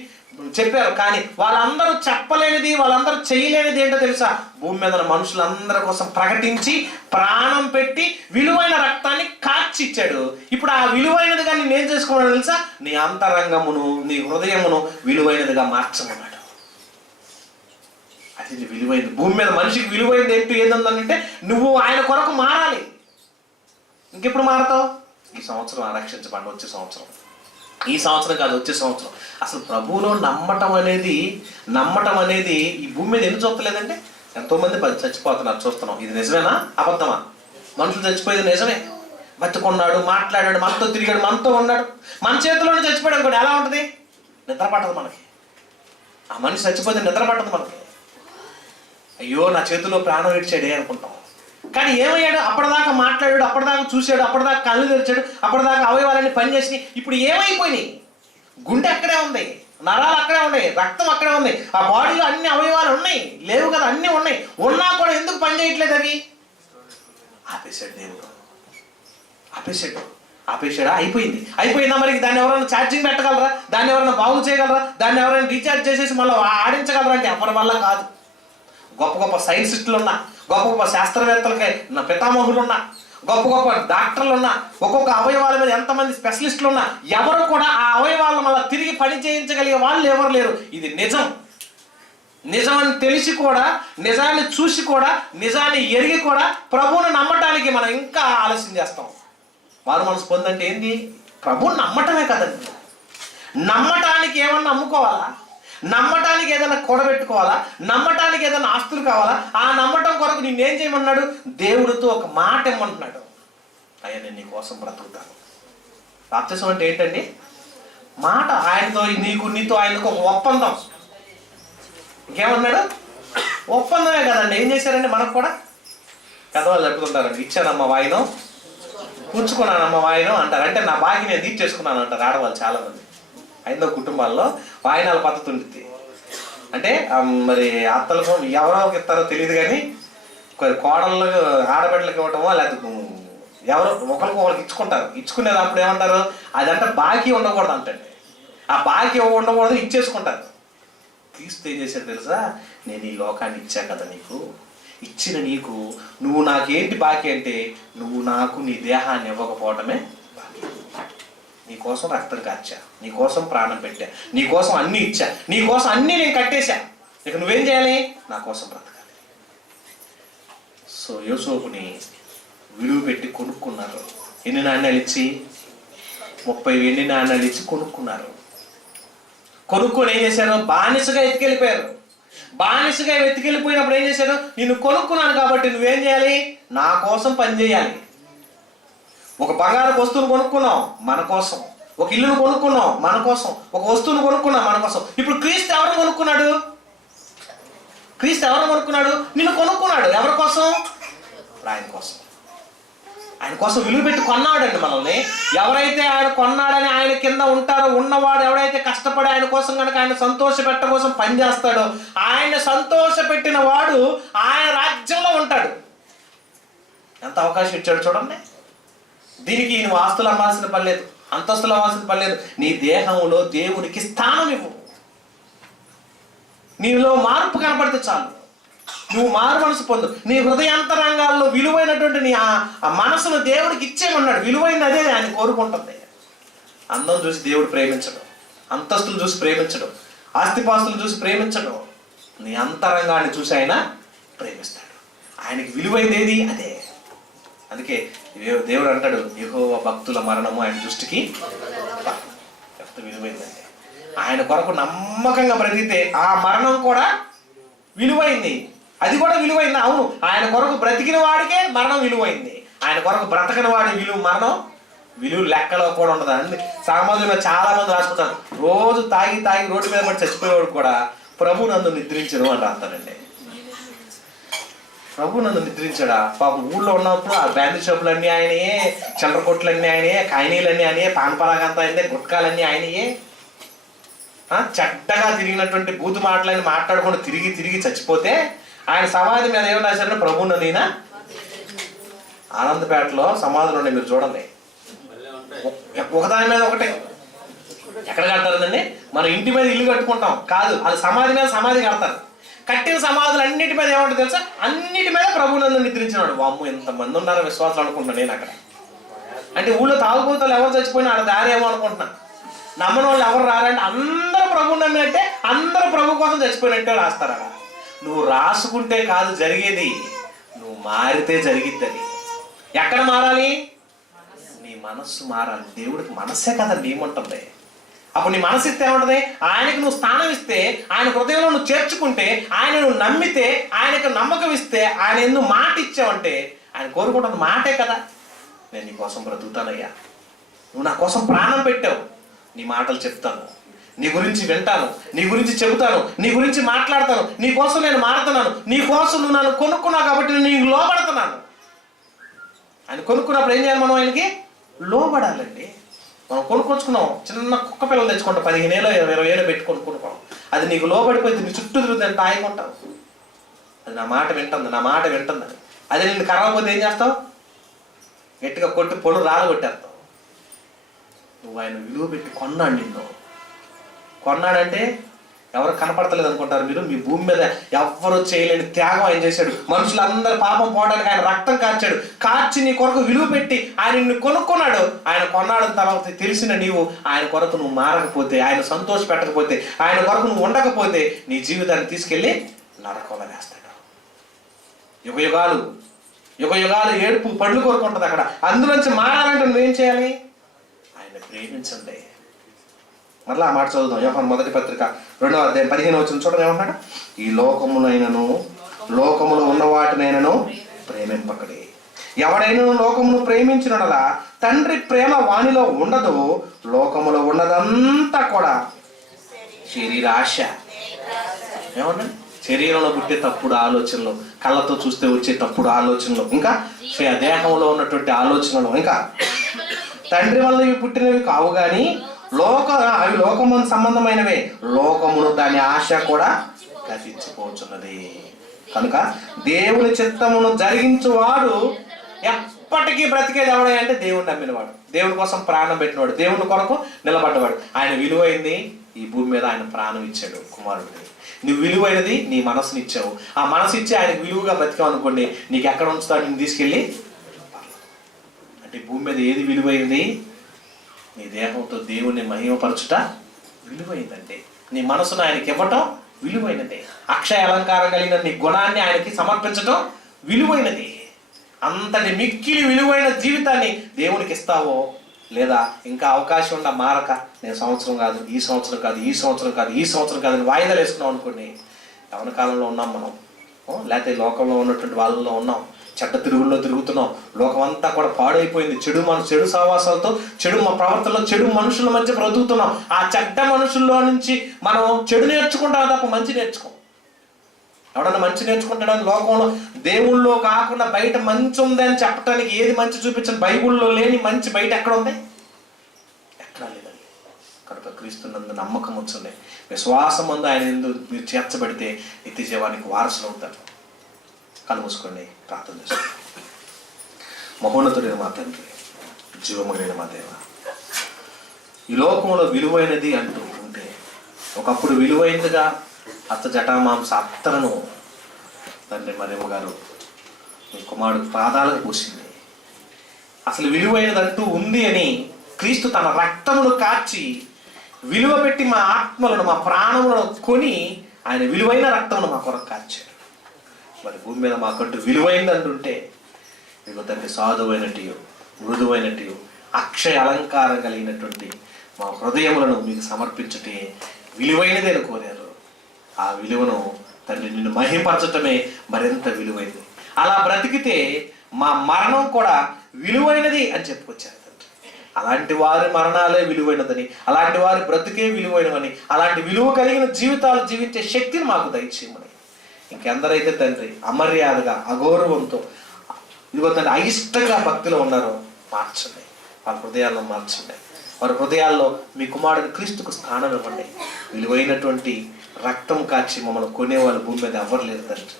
చెప్పారు. కానీ వాళ్ళందరూ చెప్పలేనిది, వాళ్ళందరూ చేయలేనిది ఏంటో తెలుసా? భూమి మీద మనుషులందరి కోసం ప్రకటించి ప్రాణం పెట్టి విలువైన రక్తాన్ని కార్చి ఇచ్చాడు. ఇప్పుడు ఆ విలువైనదిగా నేనేం చేసుకోవడం తెలుసా? నీ అంతరంగమును, నీ హృదయమును విలువైనదిగా మార్చమన్నాడు. అది విలువైనది. భూమి మీద మనిషికి విలువైనది ఏంటంటే నువ్వు ఆయన కొరకు మారాలి. ఇంకెప్పుడు మారతావు? ఈ సంవత్సరం ఆరక్షించబడి వచ్చే సంవత్సరం, ఈ సంవత్సరం కాదు వచ్చే సంవత్సరం. అసలు ప్రభువులో నమ్మటం అనేది ఈ భూమి మీద ఎందుకు చూస్తలేదంటే, ఎంతో మంది చచ్చిపోతున్నారు చూస్తున్నాం. ఇది నిజమేనా అబద్ధమా? మనుషులు చచ్చిపోయేది నిజమే. బతుకున్నాడు, మాట్లాడాడు, మనతో తిరిగాడు, మనతో ఉన్నాడు. మన చేతిలోనే చచ్చిపోయాడు అనుకోండి, ఎలా ఉంటుంది? నిద్ర పట్టదు మనకి. ఆ మనిషి చచ్చిపోతే నిద్ర పట్టదు మనకి. అయ్యో నా చేతిలో ప్రాణం ఇచ్చాడే అనుకుంటాం. కానీ ఏమయ్యాడు? అప్పటిదాకా మాట్లాడాడు, అప్పటిదాకా చూశాడు, అప్పటిదాకా కళ్ళు తెరిచాడు, అప్పటిదాకా అవయవాలన్నీ పనిచేసినాయి. ఇప్పుడు ఏమైపోయినాయి? గుండె అక్కడే ఉంది, నరాలు అక్కడే ఉన్నాయి, రక్తం అక్కడే ఉంది, ఆ బాడీలో అన్ని అవయవాలు ఉన్నాయి. లేవు కదా, అన్నీ ఉన్నాయి. ఉన్నా కూడా ఎందుకు పని చేయట్లేదు? అవి ఆపేశాడు దేవుడు. ఆపేశాడా? అయిపోయిందా? మరి దాన్ని ఎవరైనా ఛార్జింగ్ పెట్టగలరా? దాన్ని ఎవరైనా బాగు చేయగలరా? దాన్ని ఎవరైనా రీఛార్జ్ చేసేసి మళ్ళీ ఆడించగలరా అంటే ఎవరి వల్ల కాదు. గొప్ప గొప్ప సైంటిస్టులు ఉన్నా, గొప్ప గొప్ప శాస్త్రవేత్తలకి నా పితామహులు ఉన్నా, గొప్ప గొప్ప డాక్టర్లు ఉన్నా, ఒక్కొక్క అవయవాల మీద ఎంతమంది స్పెషలిస్టులు ఉన్నా, ఎవరు కూడా ఆ అవయవాలను మళ్ళీ తిరిగి పని చేయించగలిగే వాళ్ళు ఎవరు లేరు. ఇది నిజమని తెలిసి కూడా, నిజాన్ని చూసి కూడా, నిజాన్ని ఎరిగి కూడా ప్రభువును నమ్మటానికి మనం ఇంకా ఆలస్యం చేస్తాం. వారు మనసు పొందంటే ఏంటి? ప్రభువుని నమ్మటమే కదండి. నమ్మటానికి ఏమన్నా అమ్ముకోవాలా? నమ్మటానికి ఏదైనా కూడబెట్టుకోవాలా? నమ్మటానికి ఏదైనా ఆస్తులు కావాలా? ఆ నమ్మటం కొరకు నేనేం చేయమన్నాడు? దేవుడితో ఒక మాట ఇమ్మంటున్నాడు. అయ్యా నేను నీ కోసం బ్రతుకుతాను. బాప్తిసం అంటే ఏంటండి? మాట. ఆయనతో నీతో ఆయనకు ఒక ఒప్పందం. ఇంకేమన్నాడు? ఒప్పందమే కదండి. ఏం చేశారండి? మనకు కూడా పెద్దవాళ్ళు చెప్పుకుంటారండి, ఇచ్చానమ్మ వాయినం, పుచ్చుకున్నానమ్మ వాయినం అంటారు. అంటే నా బాకి నేను తీర్చేసుకున్నాను అంటారు ఆడవాళ్ళు చాలా మంది. ఐదో కుటుంబాల్లో వాయినాల పద్ధతి ఉంటుంది. అంటే మరి అత్తలకు ఎవరో ఇస్తారో తెలియదు, కానీ కోడళ్ళు ఆడబిడ్డలకు ఇవ్వటమో లేకపోతే ఎవరో ఒకరికి ఇచ్చుకుంటారు. ఇచ్చుకునేటప్పుడు ఏమంటారు? అదంటే బాకీ ఉండకూడదు అంటండి. ఆ బాకీ ఉండకూడదు, ఇచ్చేసుకుంటారు. తీస్తే ఏం చేశారు తెలుసా? నేను ఈ లోకాన్ని ఇచ్చా కదా నీకు, ఇచ్చిన నీకు నువ్వు నాకేంటి బాకీ అంటే, నువ్వు నాకు నీ దేహాన్ని ఇవ్వకపోవటమే. నీకోసం రక్తం కార్చా, నీకోసం ప్రాణం పెట్టా, నీకోసం అన్నీ ఇచ్చా, నీకోసం అన్నీ నేను కట్టేశా. ఇక నువ్వేం చేయాలి? నా కోసం బ్రతకాలి. సో యోసేపుని విలువ పెట్టి కొనుక్కున్నారు. ఎన్ని నాణ్యాలు ఇచ్చి? 30 వెండి నాణ్యాలు ఇచ్చి కొనుక్కున్నారు. కొనుక్కొని ఏం చేశారు? బానిసగా ఎత్తుకెళ్ళిపోయారు. బానిసగా ఎత్తుకెళ్ళిపోయినప్పుడు ఏం చేశారు? నిన్ను కొనుక్కున్నాను కాబట్టి నువ్వేం చేయాలి? నా కోసం పని చేయాలి. ఒక బంగారు వస్తువును కొనుక్కున్నాం మన కోసం, ఒక ఇల్లును కొనుక్కున్నాం మన కోసం, ఒక వస్తువును కొనుక్కున్నాం మన కోసం. ఇప్పుడు క్రీస్తు ఎవరిని కొనుక్కున్నాడు? నిన్ను కొనుక్కున్నాడు. ఎవరి కోసం? ఆయన కోసం. ఆయన కోసం విలువ పెట్టి కొన్నాడండి మనల్ని. ఎవరైతే ఆయన కొన్నాడని ఆయన కింద ఉంటారో, ఉన్నవాడు ఎవడైతే కష్టపడి ఆయన కోసం కనుక ఆయన సంతోషపెట్ట కోసం పనిచేస్తాడో, ఆయన సంతోషపెట్టిన వాడు ఆయన రాజ్యంలో ఉంటాడు. ఎంత అవకాశం ఇచ్చాడు చూడండి. దీనికి నువ్వు ఆస్తులు అమ్మాల్సిన పని లేదు, అంతస్తులు అవ్వాల్సిన పని లేదు. నీ దేహంలో దేవునికి స్థానం ఇవ్వు. నీలో మార్పు కనపడితే చాలు. నువ్వు మారు మనసు పొందు. నీ హృదయాంతరంగాల్లో విలువైనటువంటి నీ ఆ మనసును దేవుడికి ఇచ్చేయమన్నాడు. విలువైంది అదే ఆయన కోరుకుంటుంది. అందం చూసి దేవుడు ప్రేమించడం, అంతస్తులు చూసి ప్రేమించడం, ఆస్తిపాస్తులు చూసి ప్రేమించడం, నీ అంతరంగాన్ని చూసి ఆయన ప్రేమిస్తాడు. ఆయనకి విలువైంది ఏది అదే. అందుకే దేవుడు అంటాడు, యెహోవా భక్తుల మరణము ఆయన దృష్టికి ఎంత విలువైందంటే, ఆయన కొరకు నమ్మకంగా బ్రతికితే ఆ మరణం కూడా విలువైంది. అది కూడా విలువైంది. అవును, ఆయన కొరకు బ్రతికిన వాడికే మరణం విలువైంది. ఆయన కొరకు బ్రతకని వాడి మరణం విలువ లెక్కలో కూడా ఉండదు. అండి సామాన్యులు చాలా మంది రాసుకుంటారు, రోజు తాగి రోడ్డు మీద పడి చచ్చిపోయేవాడు కూడా ప్రభు నందు నిద్రించను అని రాస్తారండి. ప్రభు నన్ను నిద్రించాడా? పాపం ఊళ్ళో ఉన్నప్పుడు ఆ బ్యాండ్ షాపులన్నీ ఆయనయే, చిల్లర కొట్లన్నీ ఆయనయే, కాయనీలన్నీ ఆయనయే, పాన్పరాగంతా ఆయనే, గుట్కాలన్నీ ఆయనయే. చెడ్డగా తిరిగినటువంటి బూతు మాటలన్నీ మాట్లాడుకుంటూ తిరిగి చచ్చిపోతే ఆయన సమాధి మీద ఏమన్నా రాశారని ప్రభు నన్నీనా ఆనందపేటలో సమాధులు ఉన్నాయి, మీరు చూడండి. ఒకదాని మీద ఒకటే. ఎక్కడ కడతారండి? మనం ఇంటి మీద ఇల్లు కట్టుకుంటాం కాదు, అది సమాధి మీద సమాధి కడతారు. కట్టిన సమాధులు అన్నిటి మీద ఏమంటుంది తెలుసా? అన్నిటి మీద ప్రభునందు నిద్రించినాడు. వామ్ము ఎంతమంది ఉన్నారో విశ్వాసాలు అనుకుంటున్నాను నేను అక్కడ. అంటే ఊళ్ళో తాగుబోతులు ఎవరు చచ్చిపోయినా ఆడ దారి ఏమో అనుకుంటున్నా. నమ్మని వాళ్ళు ఎవరు రారంటే అందరూ ప్రభు నమ్మినట్టే, అందరూ ప్రభు కోసం చచ్చిపోయినట్టే రాస్తారా. నువ్వు రాసుకుంటే కాదు జరిగేది, నువ్వు మారితే జరిగిద్ది. అది ఎక్కడ మారాలి? నీ మనస్సు మారాలి. దేవుడికి మనస్సే కదండి ఏముంటుంది. అప్పుడు నీ మనసు ఇస్తే ఏముంటుంది? ఆయనకు నువ్వు స్థానం ఇస్తే, ఆయన హృదయంలో నువ్వు చేర్చుకుంటే, ఆయన నువ్వు నమ్మితే, ఆయనకు నమ్మకం ఇస్తే, ఆయన ఎందుకు మాట ఇచ్చావంటే ఆయన కోరుకుంటుంది మాటే కదా. నేను నీ కోసం బ్రతుకుతానయ్యా, నువ్వు నా కోసం ప్రాణం పెట్టావు, నీ మాటలు చెప్తాను, నీ గురించి వింటాను, నీ గురించి చెబుతాను, నీ గురించి మాట్లాడతాను, నీ కోసం నేను మారుతున్నాను, నీ కోసం నువ్వు నన్ను కొనుక్కున్నావు కాబట్టి నేను నీకు లోబడుతున్నాను. ఆయన కొనుక్కున్నప్పుడు ఏం చేయాలి? మనం ఆయనకి లోబడాలండి. మనం కొనుక్కొచ్చుకున్నాం, చిన్న కుక్క పిల్లలు తెచ్చుకుంటాం, 15 ఏళ్ళు 20 ఏళ్ళు పెట్టుకొని కొనుక్కోం. అది నీకు లోబడిపోయింది, నీ చుట్టూ తిరుగుతుంది, ఎంత హాయిగా అది నా మాట వింటుంది. అదే నిన్ను కరవకపోతే ఏం చేస్తావు? గట్టిగా కొట్టి పొలు రాలగొట్టేస్తావు. నువ్వు ఆయన విలువ పెట్టి కొన్నాడు. నిన్ను కొన్నాడంటే ఎవరు కనపడతలేదు అనుకుంటారు మీరు. మీ భూమి మీద ఎవ్వరూ చేయలేని త్యాగం ఆయన చేశాడు. మనుషులందరూ పాపం పోవడానికి ఆయన రక్తం కార్చి నీ కొరకు విలువ పెట్టి ఆయన నిన్ను కొనుక్కున్నాడు. ఆయన కొన్నాడు తర్వాత తెలిసిన నీవు ఆయన కొరకు నువ్వు మారకపోతే, ఆయన సంతోష పెట్టకపోతే, ఆయన కొరకు నువ్వు ఉండకపోతే నీ జీవితాన్ని తీసుకెళ్ళి నరకంలో వేస్తాడు. యుగ యుగాలు ఏడుపు పళ్ళు కోరుకుంటుంది అక్కడ. అందులోంచి మారాలంటే నువ్వేం చేయాలి? ఆయన ప్రేమించండి. మరలా ఆ మాట చదువుదాం. యోహాను మొదటి పత్రిక 2వ అధ్యాయం 15వ వచనం చూడండి. ఏమన్నాడు? ఈ లోకములో ఉన్న వాటినైనను ప్రేమింపకడి. ఎవడైనా లోకమును ప్రేమించినలా తండ్రి ప్రేమ వానిలో ఉండదు. లోకములో ఉన్నదంతా కూడా శరీరాశ. ఏమన్నా? శరీరంలో పుట్టే తప్పుడు ఆలోచనలు, కళ్ళతో చూస్తే వచ్చే తప్పుడు ఆలోచనలు, ఇంకా దేహంలో ఉన్నటువంటి ఆలోచనలు, ఇంకా తండ్రి వల్ల ఇవి పుట్టినవి కావు కానీ అవి లోకము సంబంధమైనవే. లోకమును దాని ఆశ కూడా గతించిపోతున్నది. కనుక దేవుని చిత్తమును జరిగించువాడు ఎప్పటికీ బ్రతికేది ఎవడే అంటే దేవుని నమ్మినవాడు, దేవుని కోసం ప్రాణం పెట్టినవాడు, దేవుని కొరకు నిలబడ్డవాడు. ఆయన విలువైంది ఈ భూమి మీద ఆయన ప్రాణం ఇచ్చాడు కుమారుడిని. నువ్వు విలువైనది నీ మనసుని ఇచ్చావు. ఆ మనసు ఇచ్చి ఆయనకు విలువగా బతికావు అనుకోండి, నీకు ఎక్కడ ఉంచుతాడు? నేను తీసుకెళ్ళి అంటే భూమి మీద ఏది విలువైంది? నీ దేహంతో దేవుణ్ణి మహిమపరచుట విలువైందండి. నీ మనసును ఆయనకి ఇవ్వటం విలువైనది. అక్షయ అలంకారం కలిగిన నీ గుణాన్ని ఆయనకి సమర్పించటం విలువైనది. అంతటి మిక్కిలి విలువైన జీవితాన్ని దేవునికి ఇస్తావో, లేదా ఇంకా అవకాశం ఉండ మారక నేను సంవత్సరం కాదు, ఈ సంవత్సరం కాదు అని వాయిదాలు వేసుకున్నాం అనుకోండి, యవన కాలంలో ఉన్నాం మనం, లేకపోతే లోకంలో ఉన్నటువంటి వాళ్ళలో ఉన్నాం, చెడ్డ తిరుగుల్లో తిరుగుతున్నాం. లోకం అంతా కూడా పాడైపోయింది. చెడు సహవాసాలతో, చెడు ప్రవర్తనలో, చెడు మనుషుల మధ్య బ్రతుకుతున్నాం. ఆ చెడ్డ మనుషుల్లో నుంచి మనం చెడు నేర్చుకుంటాం తప్ప మంచి నేర్చుకోం. ఎవడన్నా మంచి నేర్చుకుంటాడని లోకంలో దేవుళ్ళో కాకుండా బయట మంచి ఉంది అని చెప్పడానికి ఏది మంచి చూపించండి. బైబుల్లో లేని మంచి బయట ఎక్కడ ఉంది? ఎక్కడా లేదండి. కనుక క్రీస్తునందు నమ్మకం వచ్చండి, విశ్వాసం అందు ఆయన ఎందుకు మీరు చేర్చబడితే నిత్య జీవానికి వారసులు అవుతారు. కళ్ళు మూసుకోండి, ప్రార్థన చేసుకోండి. మహోన్నతుడైన మా తండ్రి, జీవములైన మా దేవ, ఈ లోకంలో విలువైనది అంటూ ఉంటే ఒకప్పుడు విలువైనదిగా జటామాంస అత్తరను తండ్రి మరియమ్మ గారు మీ కుమారుడు పాదాలకు పూసింది. అసలు విలువైనదంటూ ఉంది అని క్రీస్తు తన రక్తమును కార్చి విలువ పెట్టి మా ఆత్మలను, మా ప్రాణములను కొని ఆయన విలువైన రక్తమును మా కొరకు కార్చాడు. మరి భూమి మీద మాకంటూ విలువైనది అంటుంటే మీకు తండ్రి సాధువైనటియో, మృదువైనటియో, అక్షయ అలంకారం కలిగినటువంటి మా హృదయములను మీకు సమర్పించుటే విలువైనదే అని కోరారు. ఆ విలువను తండ్రి నిన్ను మహింపరచటమే మరింత విలువైనది. అలా బ్రతికితే మా మరణం కూడా విలువైనది అని చెప్పుకొచ్చారు తండ్రి. అలాంటి వారి మరణాలే విలువైనదని, అలాంటి వారి బ్రతుకే విలువైనవని, అలాంటి విలువ కలిగిన జీవితాలు జీవించే శక్తిని మాకు దయచేయమని. ఇంకెందరైతే తండ్రి అమర్యాదగా, అగౌరవంతో, ఇదిగో తండ్రి అయిష్టంగా భక్తిలో ఉన్నారో మార్చండి, వాళ్ళ హృదయాల్లో మార్చండి. వారి హృదయాల్లో మీ కుమారుడు క్రీస్తుకు స్థానం ఇవ్వండి. విలువైనటువంటి రక్తం కాచి మమ్మల్ని కొనేవాళ్ళు భూమి మీద ఎవ్వరు లేరు తండ్రి.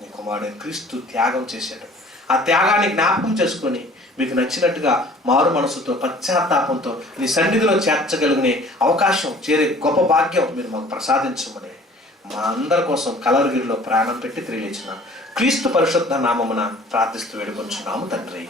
మీ కుమారుడు క్రీస్తు త్యాగం చేశాడు. ఆ త్యాగాన్ని జ్ఞాపకం చేసుకొని మీకు నచ్చినట్టుగా మారు మనసుతో, పశ్చాత్తాపంతో నీ సన్నిధిలో చేర్చగలిగే అవకాశం, చేరే గొప్ప భాగ్యం మీరు మాకు ప్రసాదించమని మా అందరి కోసం కలవరగిరిలో ప్రాణం పెట్టి తెలియజేసిన క్రీస్తు పరిశుద్ధ నామమున ప్రార్థిస్తూ వేడుకొంచున్నాము తండ్రి.